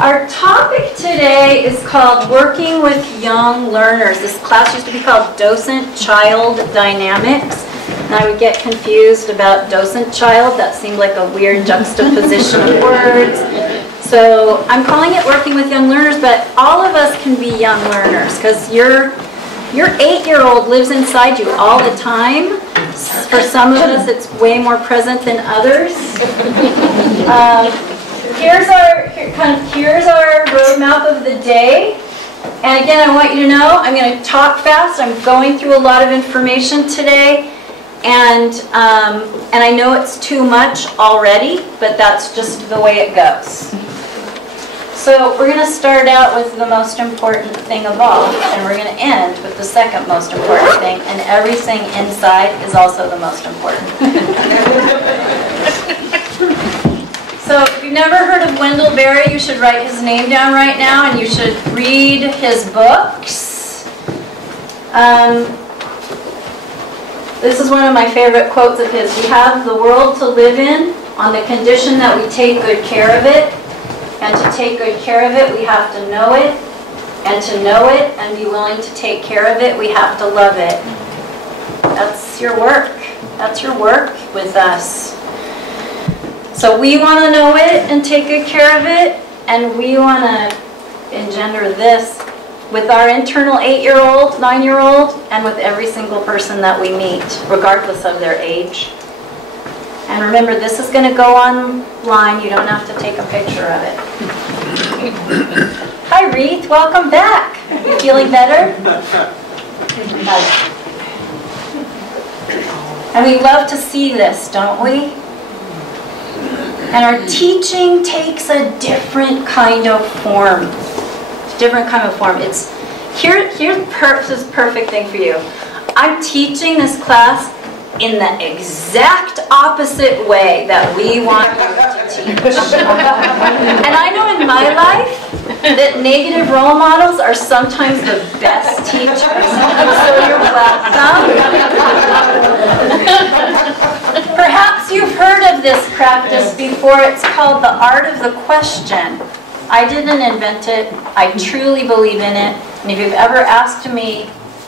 Our topic today is called Working with Young Learners. This class used to be called Docent Child Dynamics. And I would get confused about docent child. That seemed like a weird juxtaposition of words. So I'm calling it Working with Young Learners, but all of us can be young learners because your 8-year-old lives inside you all the time. For some of us, it's way more present than others. Here's our roadmap of the day. And again, I want you to know, I'm going to talk fast. I'm going through a lot of information today. And I know it's too much already, but that's just the way it goes. So we're going to start out with the most important thing of all, and we're going to end with the second most important thing, and everything inside is also the most important. So if you've never heard of Wendell Berry, you should write his name down right now, and you should read his books. This is one of my favorite quotes of his. We have the world to live in on the condition that we take good care of it. And to take good care of it, we have to know it. And to know it and be willing to take care of it, we have to love it. That's your work. That's your work with us. So we want to know it and take good care of it. And we want to engender this with our internal 8-year-old, 9-year-old, and with every single person that we meet, regardless of their age. And remember, this is going to go online. You don't have to take a picture of it. Hi, Reeth. Welcome back. You feeling better? And we love to see this, don't we? And our teaching takes a different kind of form. It's here's this perfect thing for you. I'm teaching this class in the exact opposite way that we want you to teach. And I know in my life that negative role models are sometimes the best teachers. So you're welcome. Perhaps you've heard of this practice before. It's called the art of the question. I didn't invent it. I truly believe in it. And if you've ever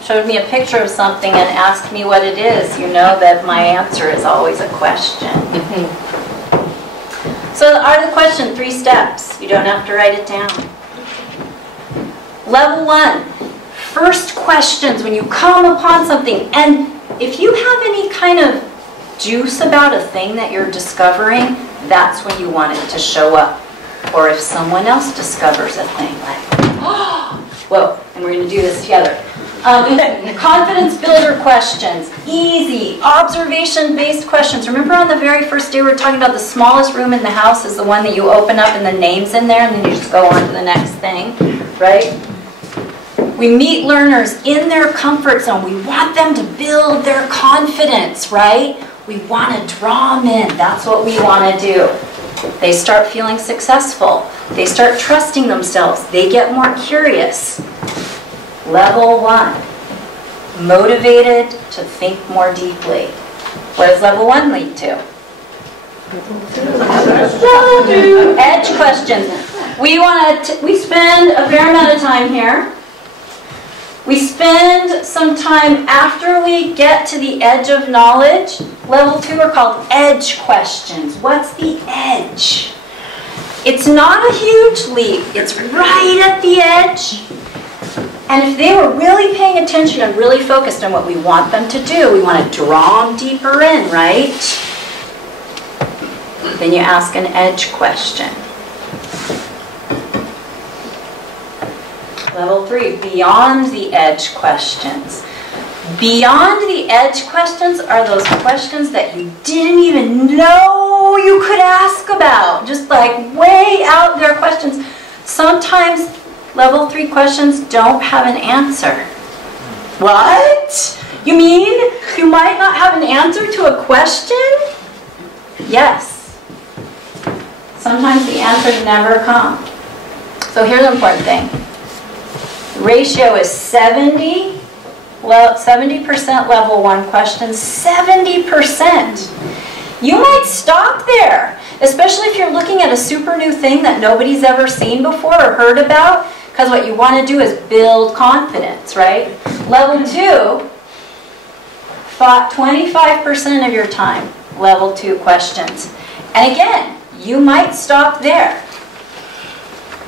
showed me a picture of something and asked me what it is, you know that my answer is always a question. So the art of the question, 3 steps. You don't have to write it down. Level 1, first questions when you come upon something. And if you have any kind of juice about a thing that you're discovering, that's when you want it to show up. Or if someone else discovers a thing, like, oh, whoa, and we're going to do this together. Confidence builder questions, easy, observation-based questions. Remember on the very first day we were talking about the smallest room in the house is the one that you open up and the name's in there and then you just go on to the next thing, right? We meet learners in their comfort zone. We want them to build their confidence, right? We want to draw them in. That's what we want to do. They start feeling successful. They start trusting themselves. They get more curious. Level 1, motivated to think more deeply. What does level 1 lead to? Edge questions. We spend a fair amount of time here. We spend some time after we get to the edge of knowledge. Level 2 are called edge questions. What's the edge? It's not a huge leap. It's right at the edge. And if they were really paying attention and really focused on what we want them to do, we want to draw them deeper in, right? Then you ask an edge question. Level 3, beyond the edge questions. Beyond the edge questions are those questions that you didn't even know you could ask about. Just like way out there questions. Sometimes level 3 questions don't have an answer. What? You mean you might not have an answer to a question? Yes. Sometimes the answers never come. So here's the important thing. The ratio is 70% level 1 questions, 70%. You might stop there. Especially if you're looking at a super new thing that nobody's ever seen before or heard about, because what you want to do is build confidence, right? Level 2, 25% of your time, level 2 questions. And again, you might stop there.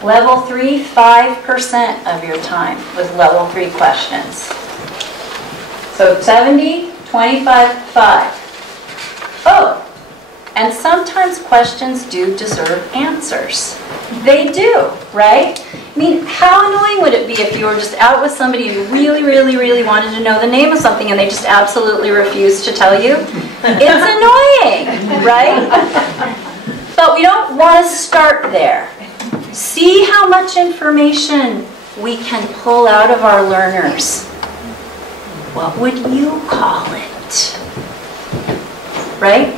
Level 3, 5% of your time with level 3 questions. So 70, 25, 5. Oh, and sometimes questions do deserve answers. They do, right? I mean, how annoying would it be if you were just out with somebody who really, really, really wanted to know the name of something and they just absolutely refused to tell you? It's annoying, right? But we don't want to start there. See how much information we can pull out of our learners. What would you call it? Right?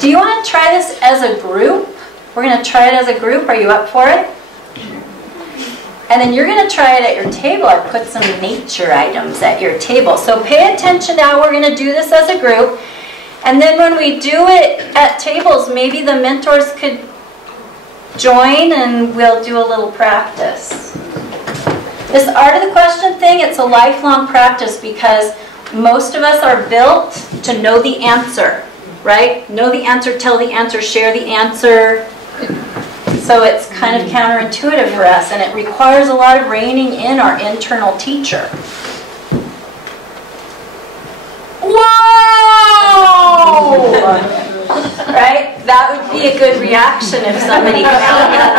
Do you want to try this as a group? We're going to try it as a group. Are you up for it? And then you're going to try it at your table. I put some nature items at your table. So pay attention now. We're going to do this as a group. And then when we do it at tables, maybe the mentors could join and we'll do a little practice. This art of the question thing, it's a lifelong practice because most of us are built to know the answer, right? Know the answer, tell the answer, share the answer. So it's kind of counterintuitive for us, and it requires a lot of reining in our internal teacher. Whoa! Right? That would be a good reaction if somebody found that.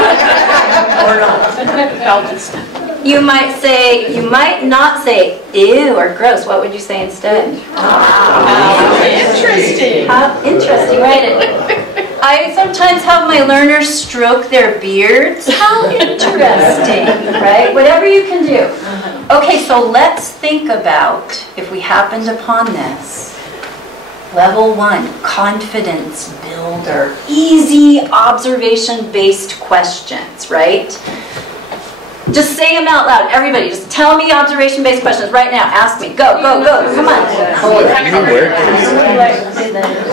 You might say, you might not say, ew, or gross. What would you say instead? Interesting. How interesting, right? I sometimes have my learners stroke their beards. How interesting, right? Whatever you can do. Okay, so let's think about, if we happened upon this, level 1, confidence builder. Easy observation-based questions, right? Just say them out loud. Everybody, just tell me observation-based questions right now. Ask me. Go, go, go. Come on.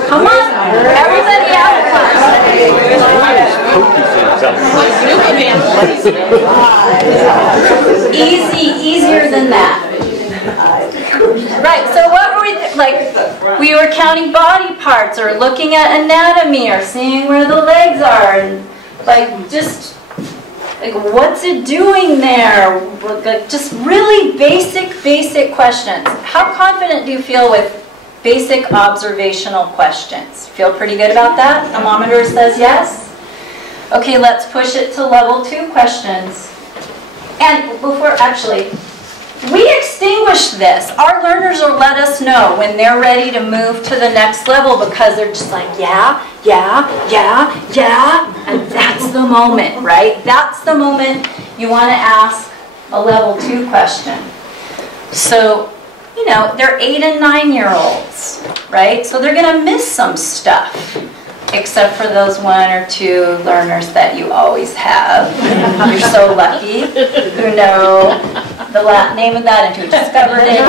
Come on. Everybody out. Easier than that. Right, so what were we, like, we were counting body parts or looking at anatomy or seeing where the legs are and, like, just... like, what's it doing there? Like, just really basic questions. How confident do you feel with basic observational questions? Feel pretty good about that? Thermometer says yes? Okay, let's push it to level 2 questions. And before, actually, we extinguish this. Our learners will let us know when they're ready to move to the next level because they're just like, yeah. And that's the moment, right? That's the moment you want to ask a level 2 question. So, you know, they're 8 and 9-year-olds, right? So they're going to miss some stuff, except for those 1 or 2 learners that you always have. You're so lucky. You know the name of that and who discovered it.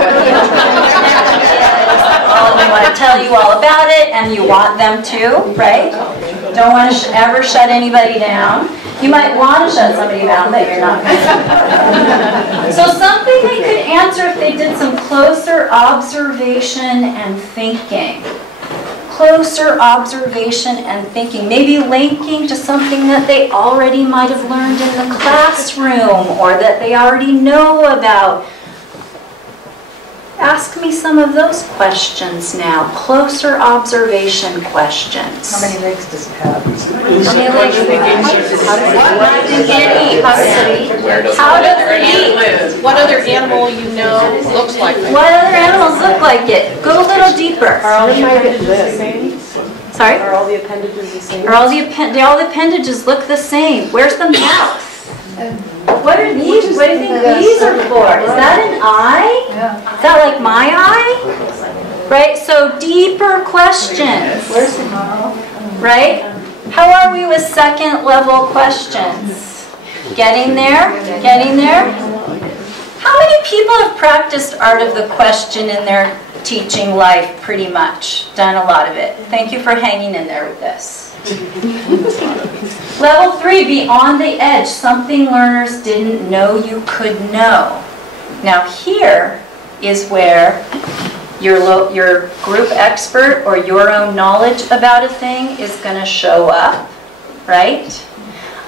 All of them want to tell you all about it, and you want them to, right? Don't want to ever shut anybody down. You might want to shut somebody down, but you're not going to. So something they could answer if they did some closer observation and thinking. Closer observation and thinking. Maybe linking to something that they already might have learned in the classroom or that they already know about. Ask me some of those questions now. Closer observation questions. How many legs does it have? How many legs does it eat? How does it eat? What other animal you know looks like it? What other animals look like it? Go a little deeper. Are all the appendages the same? Sorry? Are all the appendages the same? All the appendages look the same. Where's the mouth? What are these? What do you think these are for? Is that an eye? Is that like my eye? Right? So deeper questions. Where's the mouth? Right? How are we with second level questions? Getting there? Getting there? How many people have practiced art of the question in their teaching life pretty much? Done a lot of it. Thank you for hanging in there with this. Level 3, beyond the edge, something learners didn't know you could know. Now here is where your group expert or your own knowledge about a thing is going to show up, right?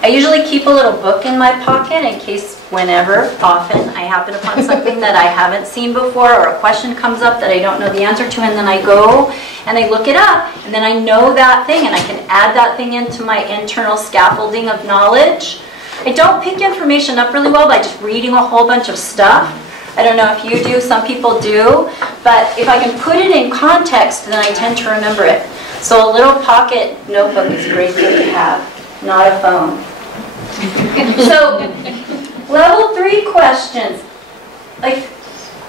I usually keep a little book in my pocket in case whenever, often, I happen upon something that I haven't seen before, or a question comes up that I don't know the answer to, and then I go and I look it up, and then I know that thing, and I can add that thing into my internal scaffolding of knowledge. I don't pick information up really well by just reading a whole bunch of stuff. I don't know if you do, some people do, but if I can put it in context, then I tend to remember it. So a little pocket notebook is a great thing to have, not a phone. So, level 3 questions. Like,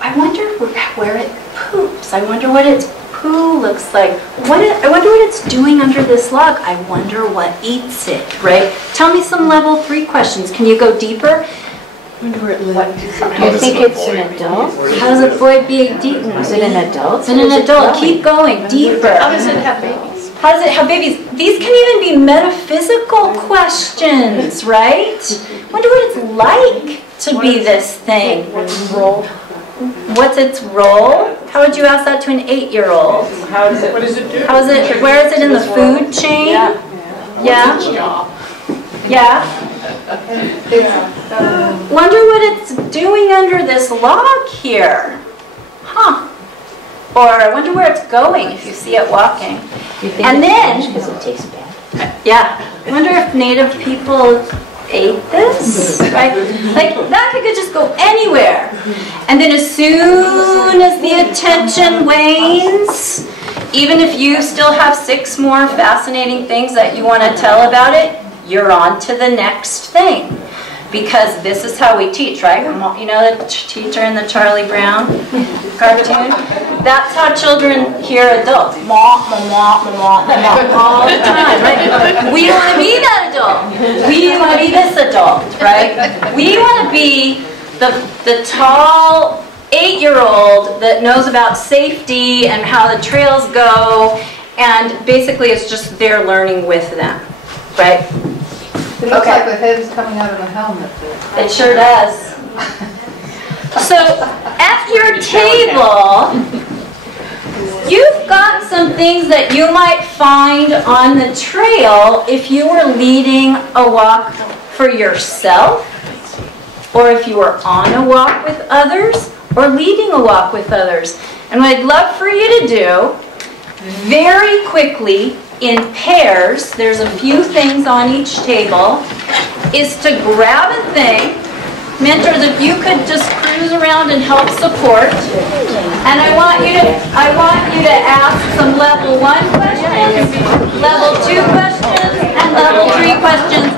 I wonder where it poops. I wonder what its poo looks like. I wonder what it's doing under this log. I wonder what eats it, right? Tell me some level 3 questions. Can you go deeper? I wonder where it lives. Do you think it's an adult? How does it avoid being eaten? Is it an adult? It's an adult. Keep going, deeper. How does it have babies? How does it have babies? These can even be metaphysical questions, right? Wonder what it's like to be this thing. What's its role? What's its role? How would you ask that to an 8-year-old? How does it? What does it do? How is it? Where is it in the food chain? Yeah. Yeah. Wonder what it's doing under this log here. Huh. Or I wonder where it's going if you see it walking. And then, Because it tastes bad. yeah, I wonder if native people ate this, right? Like, that could just go anywhere. And then as soon as the attention wanes, even if you still have 6 more fascinating things that you want to tell about it, you're on to the next thing. Because this is how we teach, right? You know the teacher in the Charlie Brown cartoon? That's how children hear adults. Ma, ma, ma, ma, ma, ma, all the time, right? We want to be that adult. We want to be this adult, right? We want to be the tall 8-year-old that knows about safety and how the trails go, and basically it's just they're learning with them, right? It looks like the head is coming out of a helmet. It sure does. So, at your table, you've got some things that you might find on the trail if you were leading a walk for yourself, or if you were on a walk with others, or leading a walk with others. And what I'd love for you to do, very quickly, in pairs, there's a few things on each table, is to grab a thing. Mentors, if you could just cruise around and help support. And I want you to ask some level 1 questions, level 2 questions, and level 3 questions.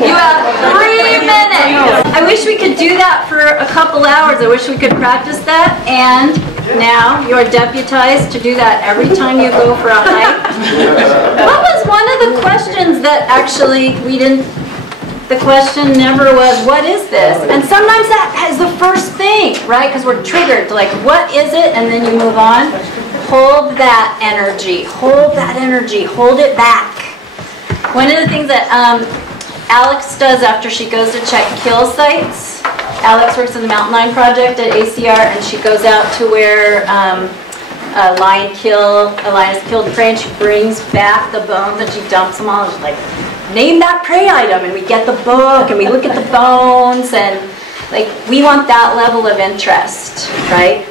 You have 3 minutes. I wish we could do that for a couple hours. I wish we could practice that. And now you're deputized to do that every time you go for a hike. What was one of the questions that actually we didn't? The question never was, what is this? And sometimes that is the first thing, right? Because we're triggered to like, what is it? And then you move on. Hold that energy. Hold that energy. Hold it back. One of the things that Alex does after she goes to check kill sites, Alex works in the Mountain Lion Project at ACR, and she goes out to where a lion is killed prey, and she brings back the bones and she dumps them all. And she's like, name that prey item, and we get the book and we look at the bones, and like we want that level of interest, right?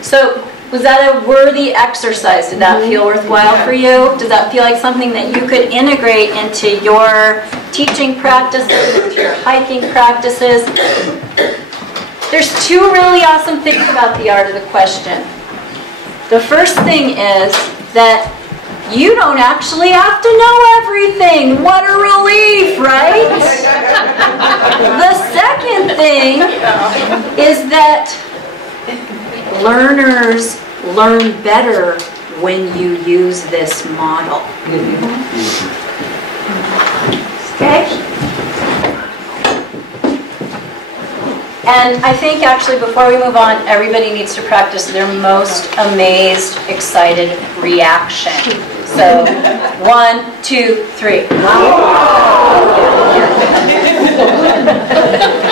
So was that a worthy exercise? Did that feel worthwhile for you? Does that feel like something that you could integrate into your teaching practices, into your hiking practices? There's 2 really awesome things about the art of the question. The first thing is that you don't actually have to know everything. What a relief, right? The second thing is that learners learn better when you use this model. Okay? And I think actually before we move on, everybody needs to practice their most amazed, excited reaction. So 1, 2, 3.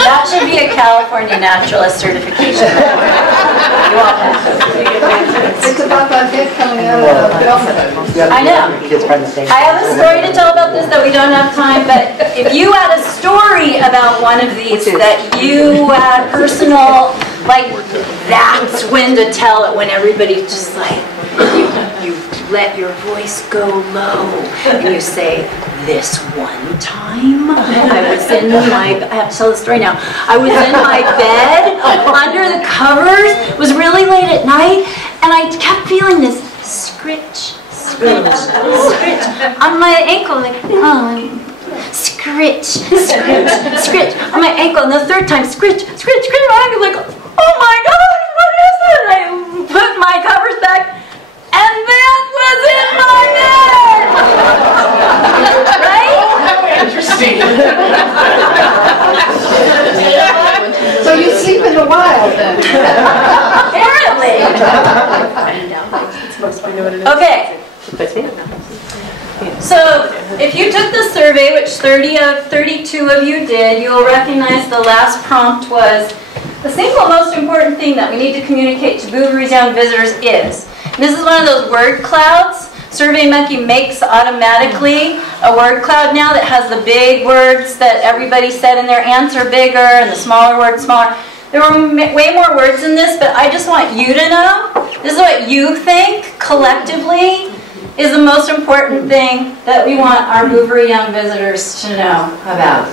That should be a California naturalist certification. You all have. It's about that head coming out of the helmet. I know. I have a story to tell about this that we don't have time, but if you had a story about one of these that you had personal, like, that's when to tell it, when everybody's just like, you let your voice go low and you say, this one time I was in my, I have to tell the story now, I was in my bed under the covers, it was really late at night, and I kept feeling this scritch, scritch, scritch on my ankle, like, scritch, scritch, scritch on my ankle, and the third time, scritch, scritch, scritch, I was like, oh my gosh, what is that? And I put my covers back, and that was in my bed! Right? Interesting. So you sleep in the wild then? Apparently. Okay. So, if you took the survey, which 32 of you did, you'll recognize the last prompt was, the single most important thing that we need to communicate to Bouveries young visitors is. And this is one of those word clouds. SurveyMonkey makes automatically a word cloud now that has the big words that everybody said in their answer bigger and the smaller words smaller. There were way more words in this, but I just want you to know, this is what you think collectively is the most important thing that we want our Bouverie young visitors to know about.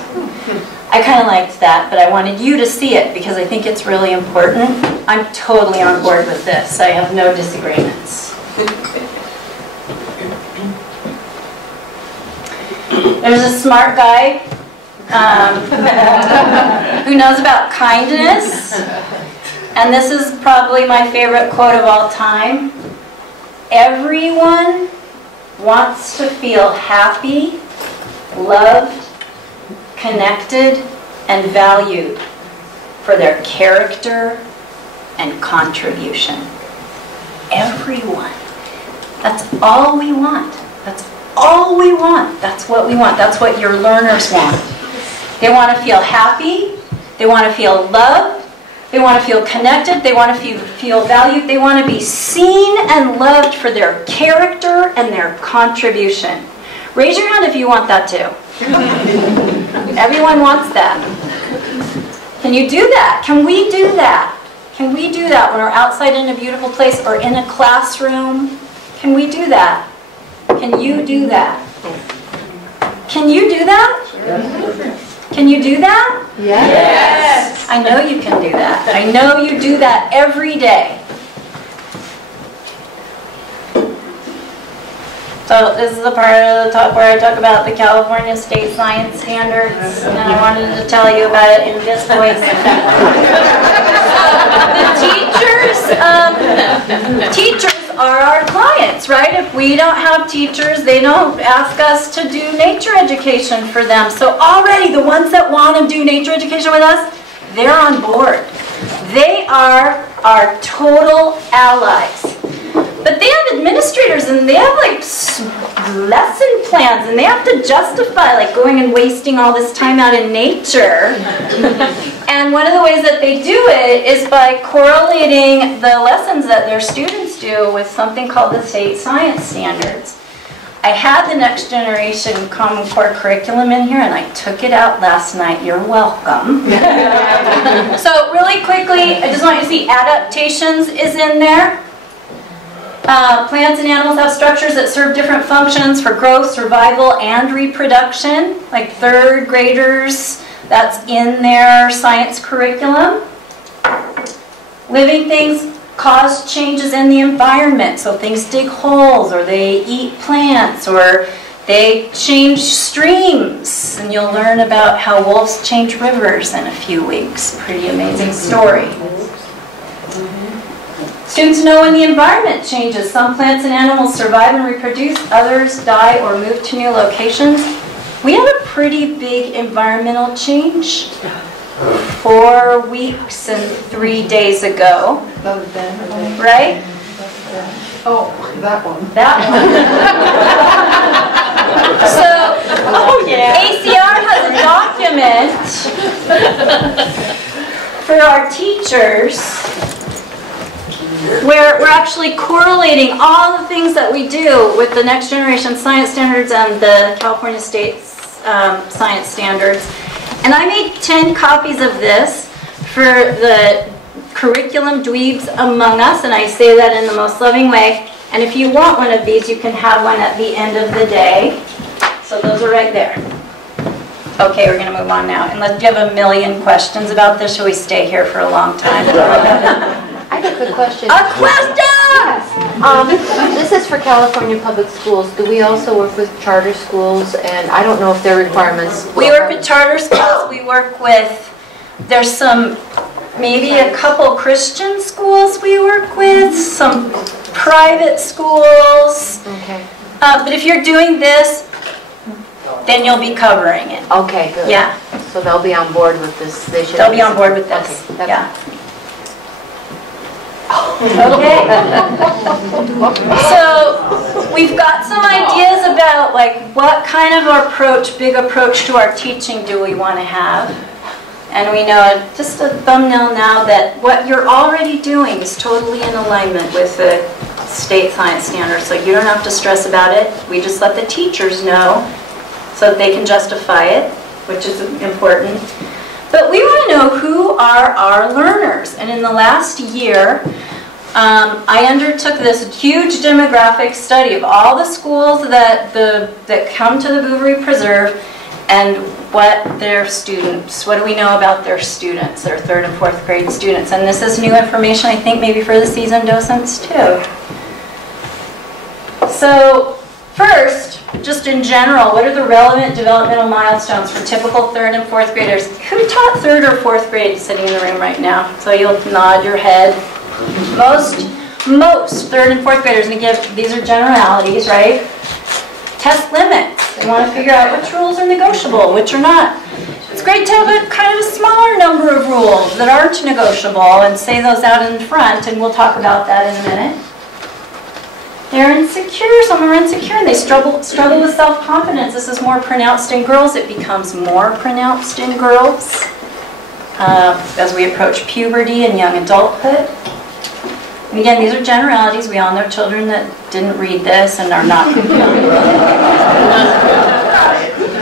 I kind of liked that, but I wanted you to see it because I think it's really important. I'm totally on board with this. I have no disagreements. There's a smart guy who knows about kindness, and this is probably my favorite quote of all time. Everyone wants to feel happy, loved, connected, and valued for their character and contribution. Everyone. That's all we want. That's all we want. That's what we want. That's what your learners want. They want to feel happy. They want to feel loved. They want to feel connected. They want to feel valued. They want to be seen and loved for their character and their contribution. Raise your hand if you want that too. Everyone wants that. Can you do that? Can we do that? Can we do that when we're outside in a beautiful place or in a classroom? Can we do that? Can you do that? Can you do that? Can you do that? Yes. I know you can do that. I know you do that every day. So this is the part of the talk where I talk about the California State Science Standards, and I wanted to tell you about it in this voice. The teachers are our clients, right? If we don't have teachers, they don't ask us to do nature education for them. So already the ones that want to do nature education with us, they're on board. They are our total allies. But they have administrators and they have like lesson plans and they have to justify like going and wasting all this time out in nature. And one of the ways that they do it is by correlating the lessons that their students do with something called the State Science Standards. I had the Next Generation Common Core curriculum in here and I took it out last night. You're welcome. So really quickly, I just want you to see adaptations is in there. Plants and animals have structures that serve different functions for growth, survival, and reproduction. Like third graders, that's in their science curriculum. Living things cause changes in the environment. So things dig holes, or they eat plants, or they change streams. And you'll learn about how wolves change rivers in a few weeks. Pretty amazing story. Students know when the environment changes. Some plants and animals survive and reproduce, others die or move to new locations. We had a pretty big environmental change 4 weeks and 3 days ago. Right? Oh, that one. That one. under our teachers, where we're actually correlating all the things that we do with the Next Generation Science Standards and the California State Science Standards. And I made 10 copies of this for the curriculum dweebs among us, and I say that in the most loving way. And if you want one of these, you can have one at the end of the day. So those are right there. Okay, we're going to move on now. Unless you have a million questions about this, shall we stay here for a long time? I have a quick question. A question! This is for California Public Schools. Do we also work with charter schools? And I don't know if their requirements... We work with charter schools. We work with, there's some, maybe a couple Christian schools we work with, some private schools. Okay. But if you're doing this, then you'll be covering it. Okay, good. Yeah. So they'll be on board with this. They'll be on board with this. Okay, Yeah. Okay. So we've got some ideas about like what kind of approach, big approach to our teaching do we want to have. And we know, just a thumbnail now, that what you're already doing is totally in alignment with the state science standards. So you don't have to stress about it. We just let the teachers know so that they can justify it, which is important. But we want to know who are our learners. And in the last year, I undertook this huge demographic study of all the schools that come to the Bouverie Preserve and what their students, what do we know about their students, their 3rd and 4th grade students. And this is new information, I think, maybe for the seasoned docents too. So first, just in general, what are the relevant developmental milestones for typical 3rd and 4th graders? Who taught 3rd or 4th grade sitting in the room right now? So you'll nod your head. Most 3rd and 4th graders, and again, these are generalities, right? Test limits. They want to figure out which rules are negotiable, which are not. It's great to have a kind of a smaller number of rules that aren't negotiable and say those out in front, and we'll talk about that in a minute. They're insecure. Some are insecure, and they struggle with self-confidence. This is more pronounced in girls. It becomes more pronounced in girls as we approach puberty and young adulthood. And again, these are generalities. We all know children that didn't read this and are not.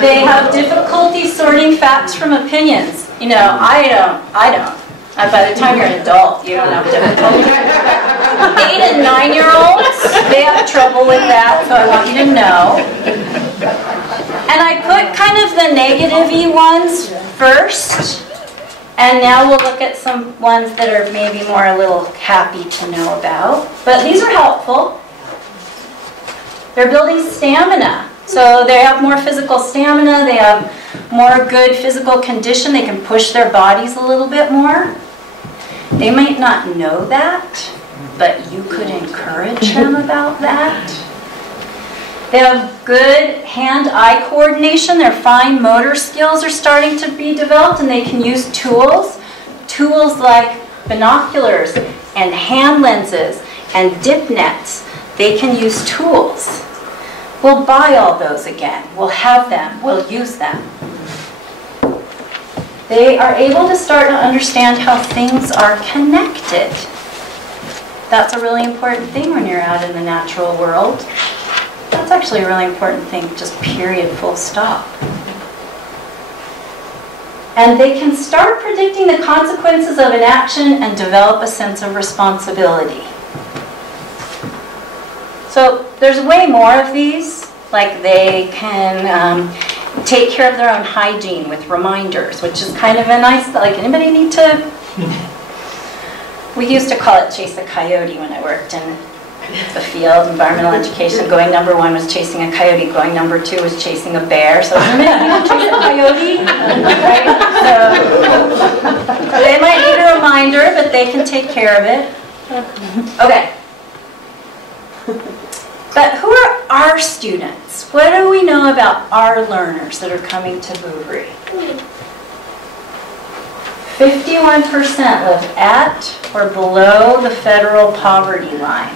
They have difficulty sorting facts from opinions. You know, I don't. By the time you're an adult, you don't have difficulty. 8 and 9-year-olds, they have trouble with that, so I want you to know. And I put kind of the negative-y ones first, and now we'll look at some ones that are maybe more a little happy to know about. But these are helpful. They're building stamina. So they have more physical stamina, they have more good physical condition, they can push their bodies a little bit more. They might not know that, but you could encourage them about that. They have good hand-eye coordination. Their fine motor skills are starting to be developed, and they can use tools. Tools like binoculars and hand lenses and dip nets. They can use tools. We'll buy all those again. We'll have them. We'll use them. They are able to start to understand how things are connected. That's a really important thing when you're out in the natural world. That's actually a really important thing, just period, full stop. And they can start predicting the consequences of an action and develop a sense of responsibility. So there's way more of these, like they can take care of their own hygiene with reminders, which is kind of a nice, like anybody need to, we used to call it chase a coyote when I worked in the field, environmental education. Going number 1 was chasing a coyote, going number 2 was chasing a bear. So chase a coyote, right? So they might need a reminder, but they can take care of it. Okay. But who are our students? What do we know about our learners that are coming to Bouverie? 51% live at or below the federal poverty line.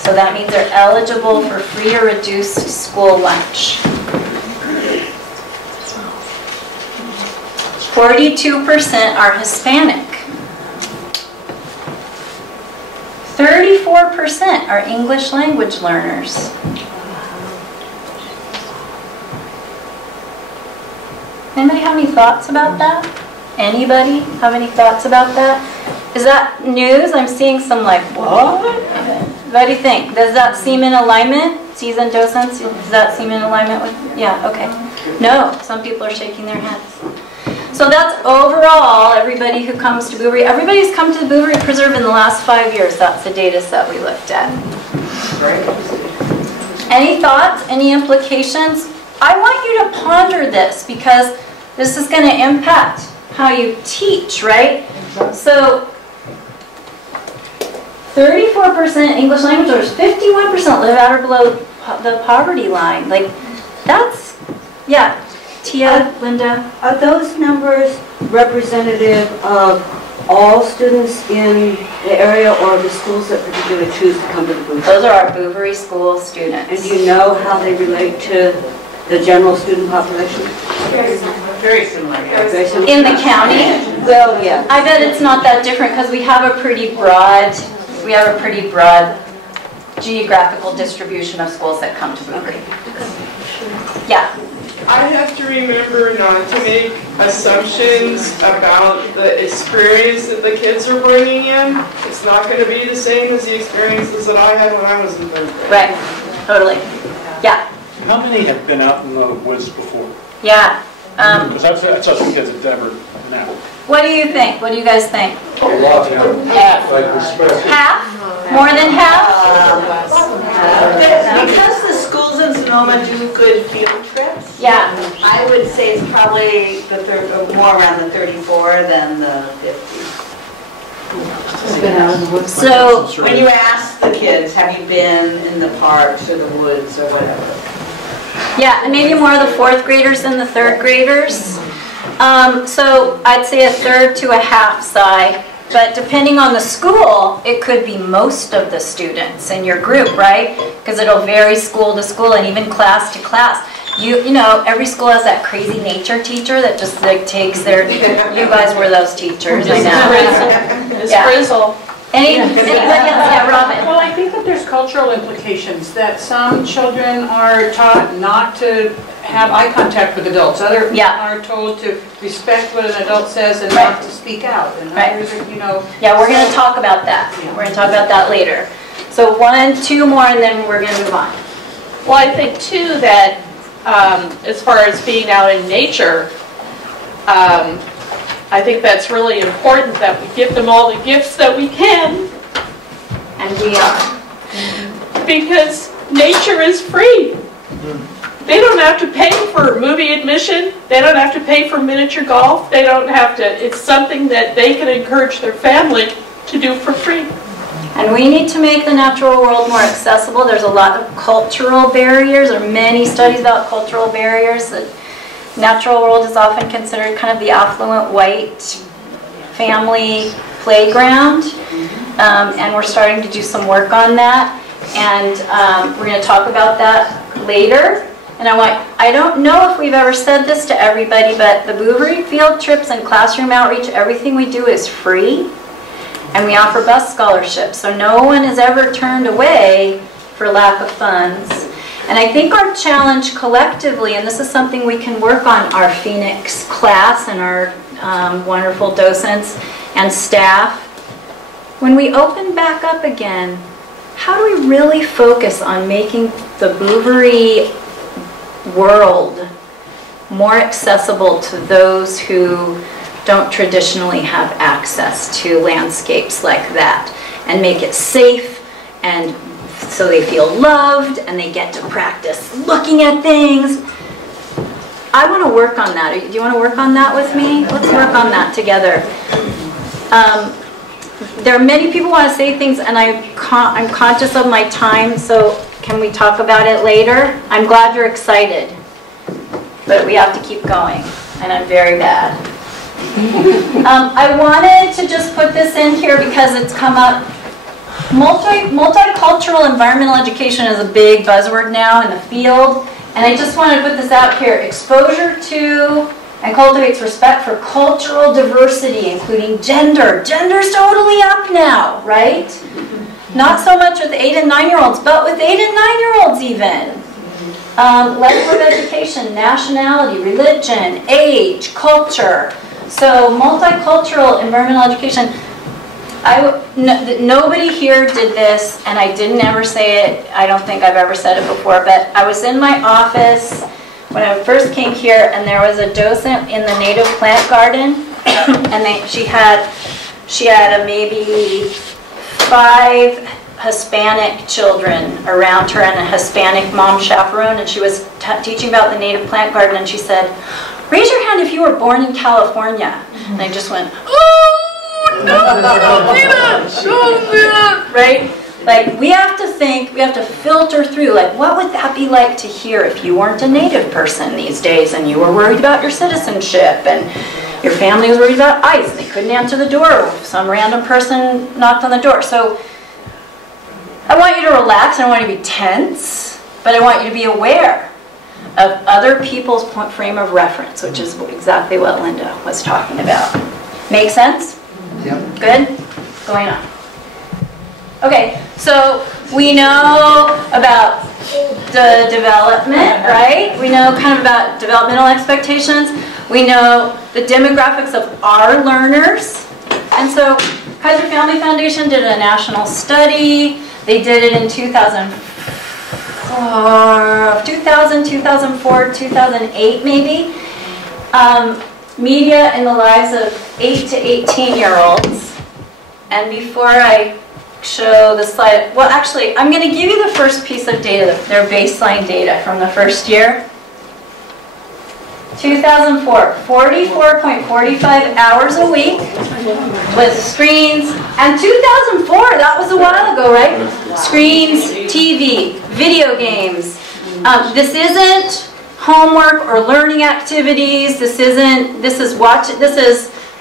So that means they're eligible for free or reduced school lunch. 42% are Hispanic. 34% are English language learners. Anybody have any thoughts about that? Anybody have any thoughts about that? Is that news? I'm seeing some like, what? What do you think? Does that seem in alignment? Seasoned docents, does that seem in alignment with? Yeah, okay. No, some people are shaking their heads. So that's overall, everybody who comes to Bouverie. Everybody's come to the Bouverie Preserve in the last 5 years. That's the data set we looked at. Any thoughts? Any implications? I want you to ponder this because this is going to impact how you teach, right? So 34% English language learners, 51% live at or below the poverty line. Like, that's, yeah. Tia, Linda? Are those numbers representative of all students in the area or the schools that particularly choose to come to the Bouverie? Those are our Bouverie school students. And do you know how they relate to the general student population? Very similar. Very similar. In the county? Well, yeah. I bet it's not that different because we have a pretty broad geographical distribution of schools that come to Bouverie. Yeah. I have to remember not to make assumptions about the experience that the kids are bringing in. It's not going to be the same as the experiences that I had when I was in third grade. Right. Totally. Yeah. How many have been out in the woods before? Yeah. Because that's us kids at Denver now. What do you think? What do you guys think? A lot, Half. like respect. Half? More than half? Because the schools in Sonoma do good field trips, Yeah. I would say it's probably more around the 34 than the 50. So, When you ask the kids, have you been in the parks or the woods or whatever? yeah, and maybe more of the fourth graders than the third graders. So I'd say a third to a half, Si. But depending on the school, it could be most of the students in your group, right? Because it'll vary school to school and even class to class. You know, every school has that crazy nature teacher that just like takes their, you guys were those teachers, I know. Miss Yeah. Frizzle. Anybody else? Yeah, Robin. Well, I think that there's cultural implications, that some children are taught not to have eye contact with adults. Others Yeah. are told to respect what an adult says and Right. not to speak out. And Right. others are, you know. Yeah, we're going to talk about that. We're going to talk about that later. So 1, 2 more, and then we're going to move on. Well, I think too that as far as being out in nature, I think that's really important that we give them all the gifts that we can, And we are. because nature is free. They don't have to pay for movie admission. They don't have to pay for miniature golf. They don't have to. It's something that they can encourage their family to do for free. And we need to make the natural world more accessible. There's a lot of cultural barriers, or many studies about cultural barriers. The natural world is often considered kind of the affluent white family playground. And we're starting to do some work on that. And we're going to talk about that later. And I don't know if we've ever said this to everybody, but the Bouverie field trips and classroom outreach, everything we do is free. And we offer bus scholarships, so no one is ever turned away for lack of funds. And I think our challenge collectively, and this is something we can work on our Phoenix class and our wonderful docents and staff, when we open back up again, how do we really focus on making the Bouverie world more accessible to those who don't traditionally have access to landscapes like that, and make it safe and so they feel loved and they get to practice looking at things. I want to work on that. Do you want to work on that with me? Let's work on that together. There are many people who want to say things, and I'm conscious of my time, so can we talk about it later? I'm glad you're excited, but we have to keep going, and I'm very bad. I wanted to just put this in here because it's come up. Multicultural environmental education is a big buzzword now in the field, and I just wanted to put this out here. Exposure to and cultivates respect for cultural diversity, including gender. Gender's totally up now, right? Not so much with 8 and 9-year-olds, but with 8 and 9-year-olds even. Level of education, nationality, religion, age, culture. So multicultural environmental education. Nobody here did this, and I didn't ever say it. I don't think I've ever said it before, but I was in my office when I first came here, and there was a docent in the native plant garden, and she had maybe 5 Hispanic children around her and a Hispanic mom chaperone, and she was teaching about the native plant garden, and she said, "Raise your hand if you were born in California." And I just went, "Oh, no, don't do that, don't do that." Right? Like, we have to think, we have to filter through, like, what would that be like to hear if you weren't a native person these days and you were worried about your citizenship and your family was worried about ICE, they couldn't answer the door if some random person knocked on the door. So I want you to relax, I don't want you to be tense, but I want you to be aware of other people's frame of reference, which is exactly what Linda was talking about. Make sense? Yep. Good? Going on. Okay, so we know about the development, right? We know kind of about developmental expectations. We know the demographics of our learners. And so Kaiser Family Foundation did a national study. They did it in 2004, 2008 maybe. Media in the lives of 8 to 18-year-olds. And before I show the slide, well actually, I'm going to give you the first piece of data, their baseline data from the first year. 2004, 44.45 hours a week with screens. And 2004, that was a while ago, right? Screens, TV, video games. This isn't homework or learning activities. This is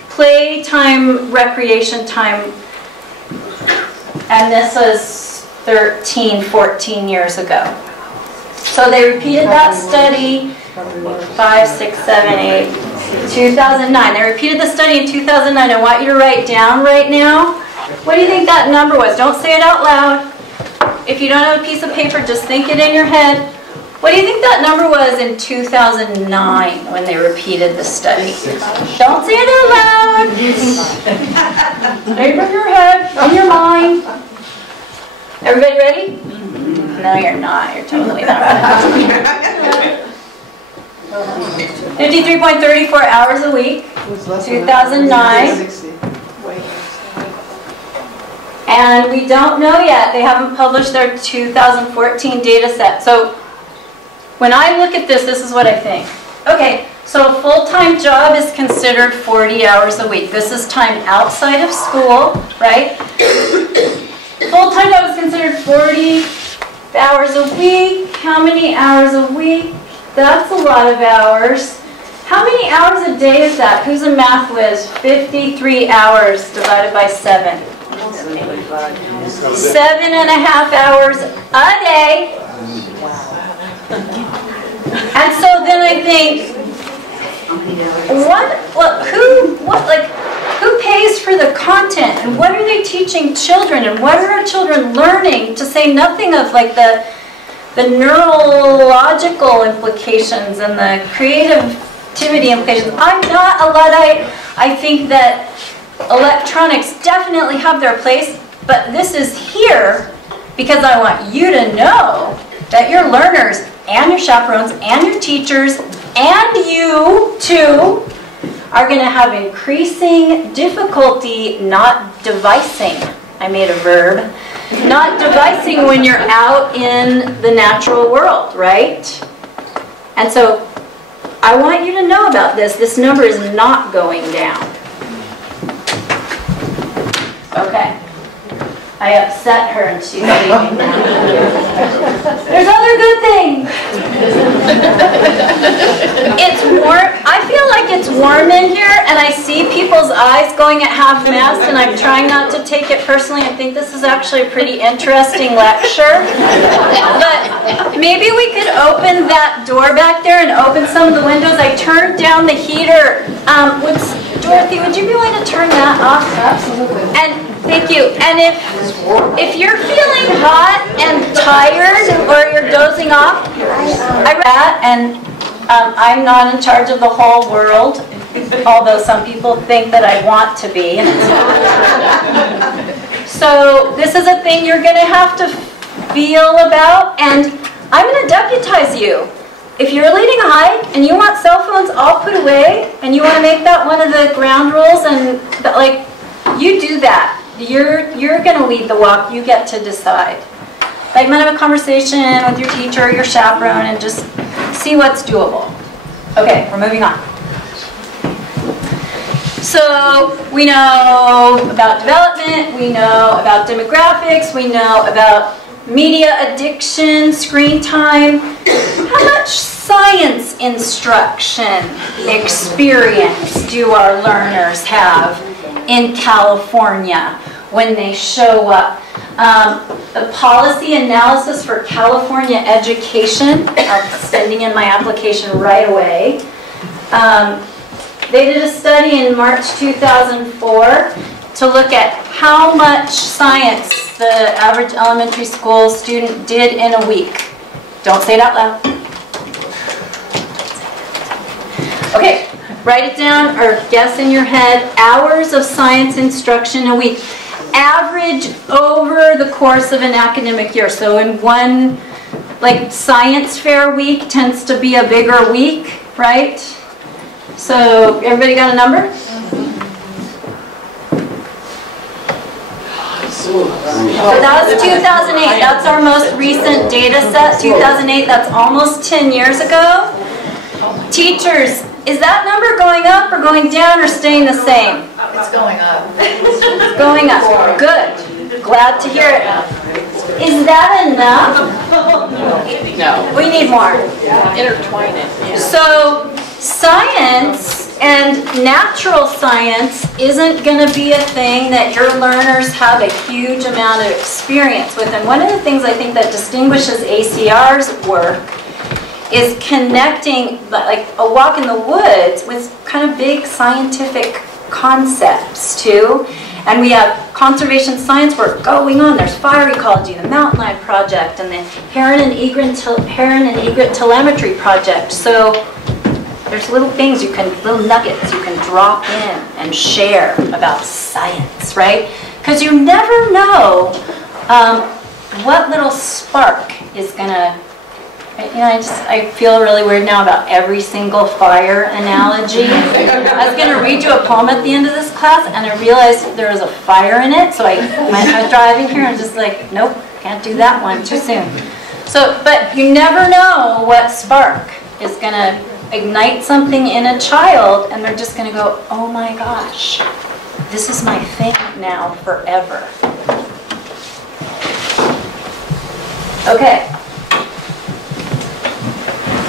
playtime, recreation time. And this was 13, 14 years ago. So they repeated that study 5, 6, 7, 8, 2009. They repeated the study in 2009. I want you to write down right now. What do you think that number was? Don't say it out loud. If you don't have a piece of paper, just think it in your head. What do you think that number was in 2009 when they repeated the study? Don't say it out loud. Straight from your head, from your mind. Everybody ready? No, you're not. You're totally not ready. 53.34 hours a week, 2009. And we don't know yet. They haven't published their 2014 data set. So when I look at this, this is what I think. Okay, so a full-time job is considered 40 hours a week. This is time outside of school, right? Full-time job is considered 40 hours a week. How many hours a week? That's a lot of hours. How many hours a day is that? Who's a math whiz? 53 hours divided by 7. 7.5 hours a day. And so then I think, who pays for the content, and what are they teaching children, and what are our children learning? To say nothing of like the neurological implications and the creativity implications. I'm not a Luddite. I think that electronics definitely have their place, but this is here because I want you to know that your learners and your chaperones and your teachers and you too are going to have increasing difficulty not devising. I made a verb. Not devising when you're out in the natural world, right? And so I want you to know about this. This number is not going down. Okay. I upset her and she's leaving now. There's other good things. It's warm. I feel like it's warm in here and I see people's eyes going at half-mast and I'm trying not to take it personally. I think this is actually a pretty interesting lecture. But maybe we could open that door back there and open some of the windows. I turned down the heater. Dorothy, would you be willing to turn that off? Absolutely. And thank you. And if you're feeling hot and tired or you're dozing off, I read that, and I'm not in charge of the whole world, although some people think that I want to be. And it's not. So this is a thing you're going to have to feel about, and I'm going to deputize you. If you're leading a hike and you want cell phones all put away and you want to make that one of the ground rules, and like, you do that. You're going to lead the walk. You get to decide. Like, I'm going to have a conversation with your teacher or your chaperone and just see what's doable. Okay, we're moving on. So we know about development, we know about demographics, we know about media addiction, screen time. How much science instruction experience do our learners have in California when they show up? The policy analysis for California education, I'm sending in my application right away. They did a study in March 2004 to look at how much science the average elementary school student did in a week. Don't say it out loud. Okay, write it down or guess in your head, hours of science instruction a week. Average over the course of an academic year. So in one, like, science fair week tends to be a bigger week, right? So everybody got a number? So that was 2008. That's our most recent data set, 2008. That's almost 10 years ago. Teachers, is that number going up or going down or staying the same? It's going up. It's going up. Good. Glad to hear it. Is that enough? No, We need more. intertwine it. Yeah. So science and natural science isn't going to be a thing that your learners have a huge amount of experience with. And one of the things I think that distinguishes ACR's work is connecting, like, a walk in the woods with kind of big scientific concepts too. And we have conservation science work going on. There's fire ecology, the Mountain Lion Project, and the heron and egret telemetry project. So there's little things little nuggets you can drop in and share about science, right? Because you never know what little spark is gonna. I feel really weird now about every single fire analogy. I was going to read you a poem at the end of this class, and I realized there was a fire in it, so I was driving here and just like, nope, can't do that one, too soon. So, but you never know what spark is going to ignite something in a child, and they're just going to go, oh my gosh, this is my thing now forever. Okay.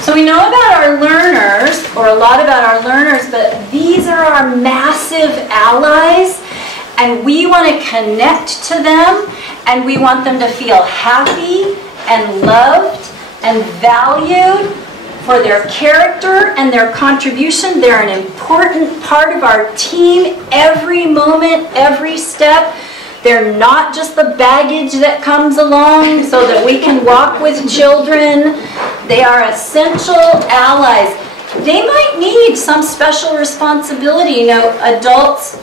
So we know about our learners, or a lot about our learners, but these are our massive allies, and we want to connect to them, and we want them to feel happy and loved and valued for their character and their contribution. They're an important part of our team every moment, every step. They're not just the baggage that comes along so that we can walk with children. They are essential allies. They might need some special responsibility. You know, adults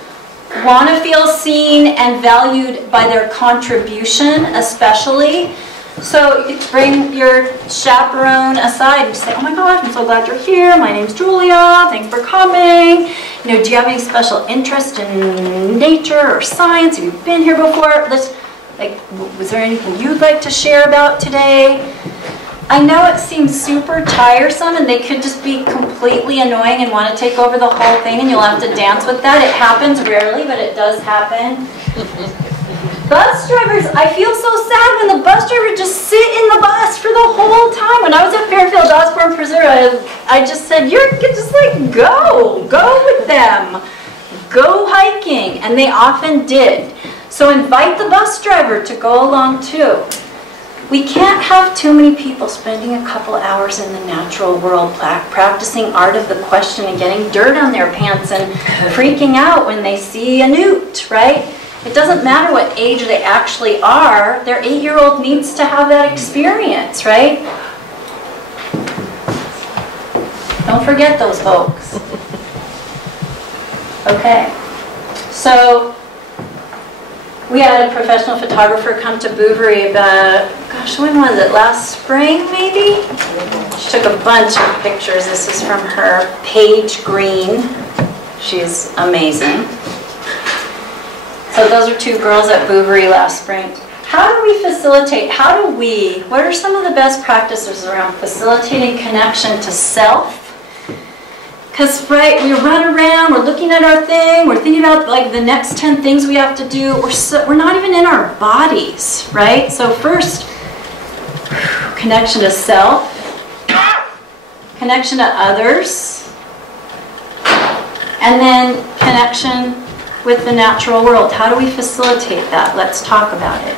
want to feel seen and valued by their contribution, especially. So you bring your chaperone aside and say, oh my gosh, I'm so glad you're here. My name's Julia. Thanks for coming. You know, do you have any special interest in nature or science? Have you been here before? Was there anything you'd like to share about today? I know it seems super tiresome and they could just be completely annoying and want to take over the whole thing and you'll have to dance with that. It happens rarely, but it does happen. Bus drivers, I feel so sad when the bus driver just sit in the bus for the whole time. When I was at Fairfield Osborne Preserve, I just said, you're just like, go with them. Go hiking. And they often did. So invite the bus driver to go along too. We can't have too many people spending a couple hours in the natural world practicing art of the question and getting dirt on their pants and freaking out when they see a newt, right? It doesn't matter what age they actually are, their 8-year-old needs to have that experience, right? Don't forget those folks. Okay, so we had a professional photographer come to Bouverie about, gosh, when was it? Last spring, maybe? She took a bunch of pictures. This is from her Paige Green. She's amazing. So those are 2 girls at Bouverie last spring. How do we facilitate, what are some of the best practices around facilitating connection to self? Because, right, we run around, we're looking at our thing, we're thinking about like the next 10 things we have to do. We're not even in our bodies, right? So first, connection to self, connection to others, and then connection with the natural world. How do we facilitate that? Let's talk about it.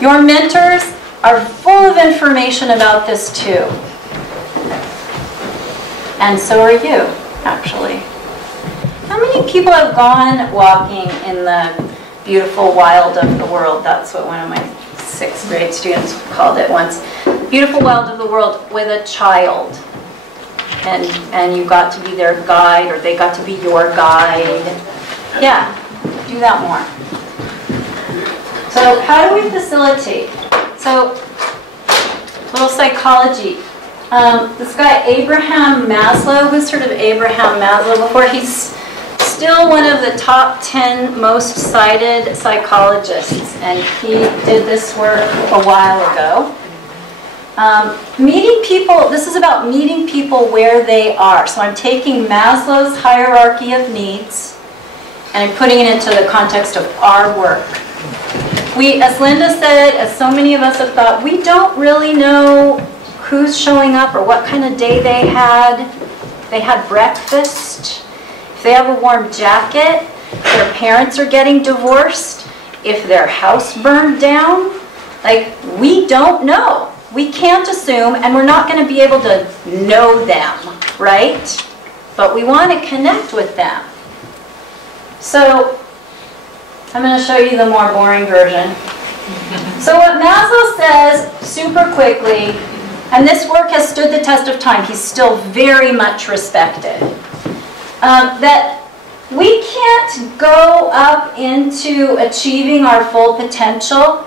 Your mentors are full of information about this too. And so are you, actually. How many people have gone walking in the beautiful wild of the world? That's what one of my 6th grade students called it once. Beautiful wild of the world with a child. And you got to be their guide, or they got to be your guide. Yeah, do that more. So how do we facilitate? So, little psychology. This guy, Abraham Maslow, who's heard of Abraham Maslow before? He's still one of the top 10 most cited psychologists, and he did this work a while ago. Meeting people, this is about meeting people where they are. So I'm taking Maslow's hierarchy of needs, and I'm putting it into the context of our work. We, as Linda said, as so many of us have thought, we don't really know who's showing up or what kind of day they had. They had breakfast. If they have a warm jacket, their parents are getting divorced, if their house burned down, like, we don't know. We can't assume, and we're not going to be able to know them, right? But we want to connect with them. So, I'm going to show you the more boring version. So what Maslow says, super quickly, and this work has stood the test of time, he's still very much respected, that we can't go up into achieving our full potential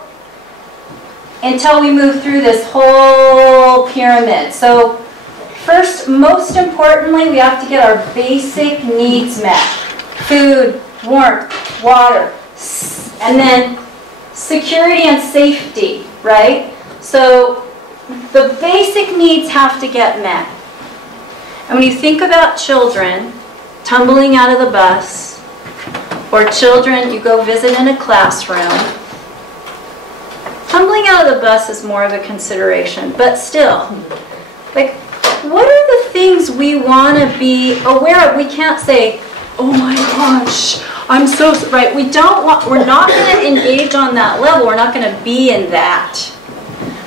until we move through this whole pyramid. So first, most importantly, we have to get our basic needs met. Food, warmth, water, and then security and safety, right? So the basic needs have to get met. And when you think about children tumbling out of the bus, or children you go visit in a classroom, tumbling out of the bus is more of a consideration, but still, like, what are the things we want to be aware of? We can't say, oh my gosh, I'm so, right? We don't want, we're not going to engage on that level. We're not going to be in that.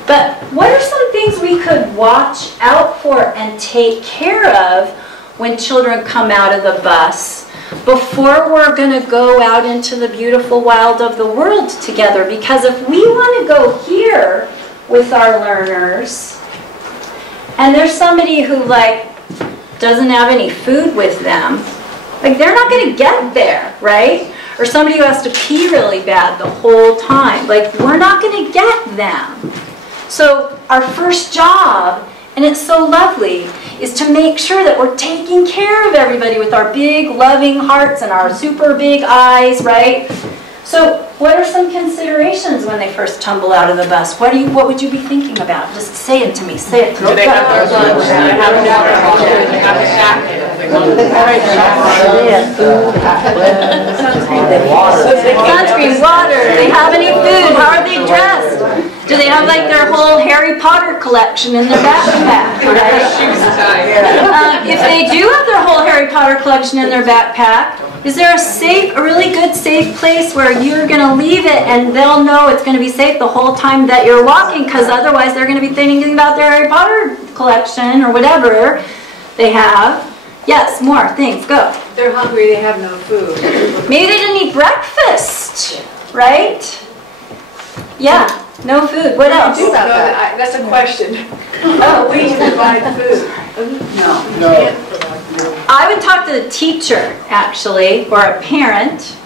But what are some things we could watch out for and take care of when children come out of the bus before we're going to go out into the beautiful wild of the world together? Because if we want to go here with our learners, and there's somebody who, like, doesn't have any food with them, like, they're not going to get there, right? Or somebody who has to pee really bad the whole time, like, we're not going to get them. So our first job, and it's so lovely, is to make sure that we're taking care of everybody with our big loving hearts and our super big eyes, right? So what are some considerations when they first tumble out of the bus? What would you be thinking about? Just say it to me. Say it to me. Do they have their lunch? Do they have a jacket? Sunscreen, water. Do they have any food? How are they dressed? Do they have, like, their whole Harry Potter collection in their backpack? Right? If they do have their whole Harry Potter collection in their backpack, Is there a really good safe place where you're going to leave it and they'll know it's going to be safe the whole time that you're walking? Because otherwise they're going to be thinking about their Harry Potter collection or whatever they have. Yes, more things, go. If they're hungry, they have no food. Maybe they didn't eat breakfast, right? Yeah, no food. What else? No, that's a question. Oh, We provide food. No. I would talk to the teacher, actually, or a parent.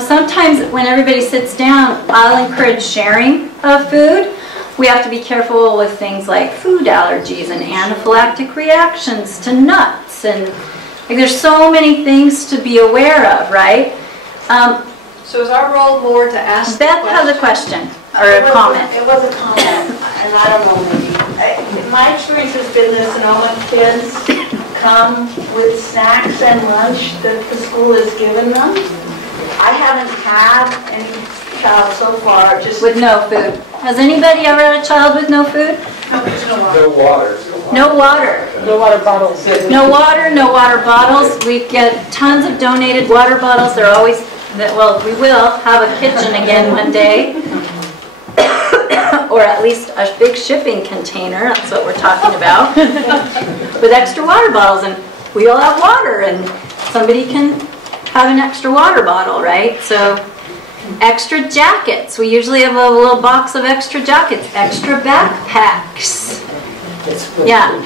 Sometimes when everybody sits down, I'll encourage sharing of food. We have to be careful with things like food allergies and anaphylactic reactions to nuts. And like, there's so many things to be aware of, right? So is our role more to ask Beth has a question or a comment. It was a comment, and I don't know, maybe. My experience has been this, and all my kids come with snacks and lunch that the school has given them. I haven't had any child so far, just... With no food. Has anybody ever had a child with no food? No water. No water. No water bottles. No water, no water bottles. We get tons of donated water bottles. They're always, well, we will have a kitchen again one day. Or at least a big shipping container, that's what we're talking about, with extra water bottles. And we all have water, and somebody can have an extra water bottle, right? So, extra jackets. We usually have a little box of extra jackets, extra backpacks. Yeah.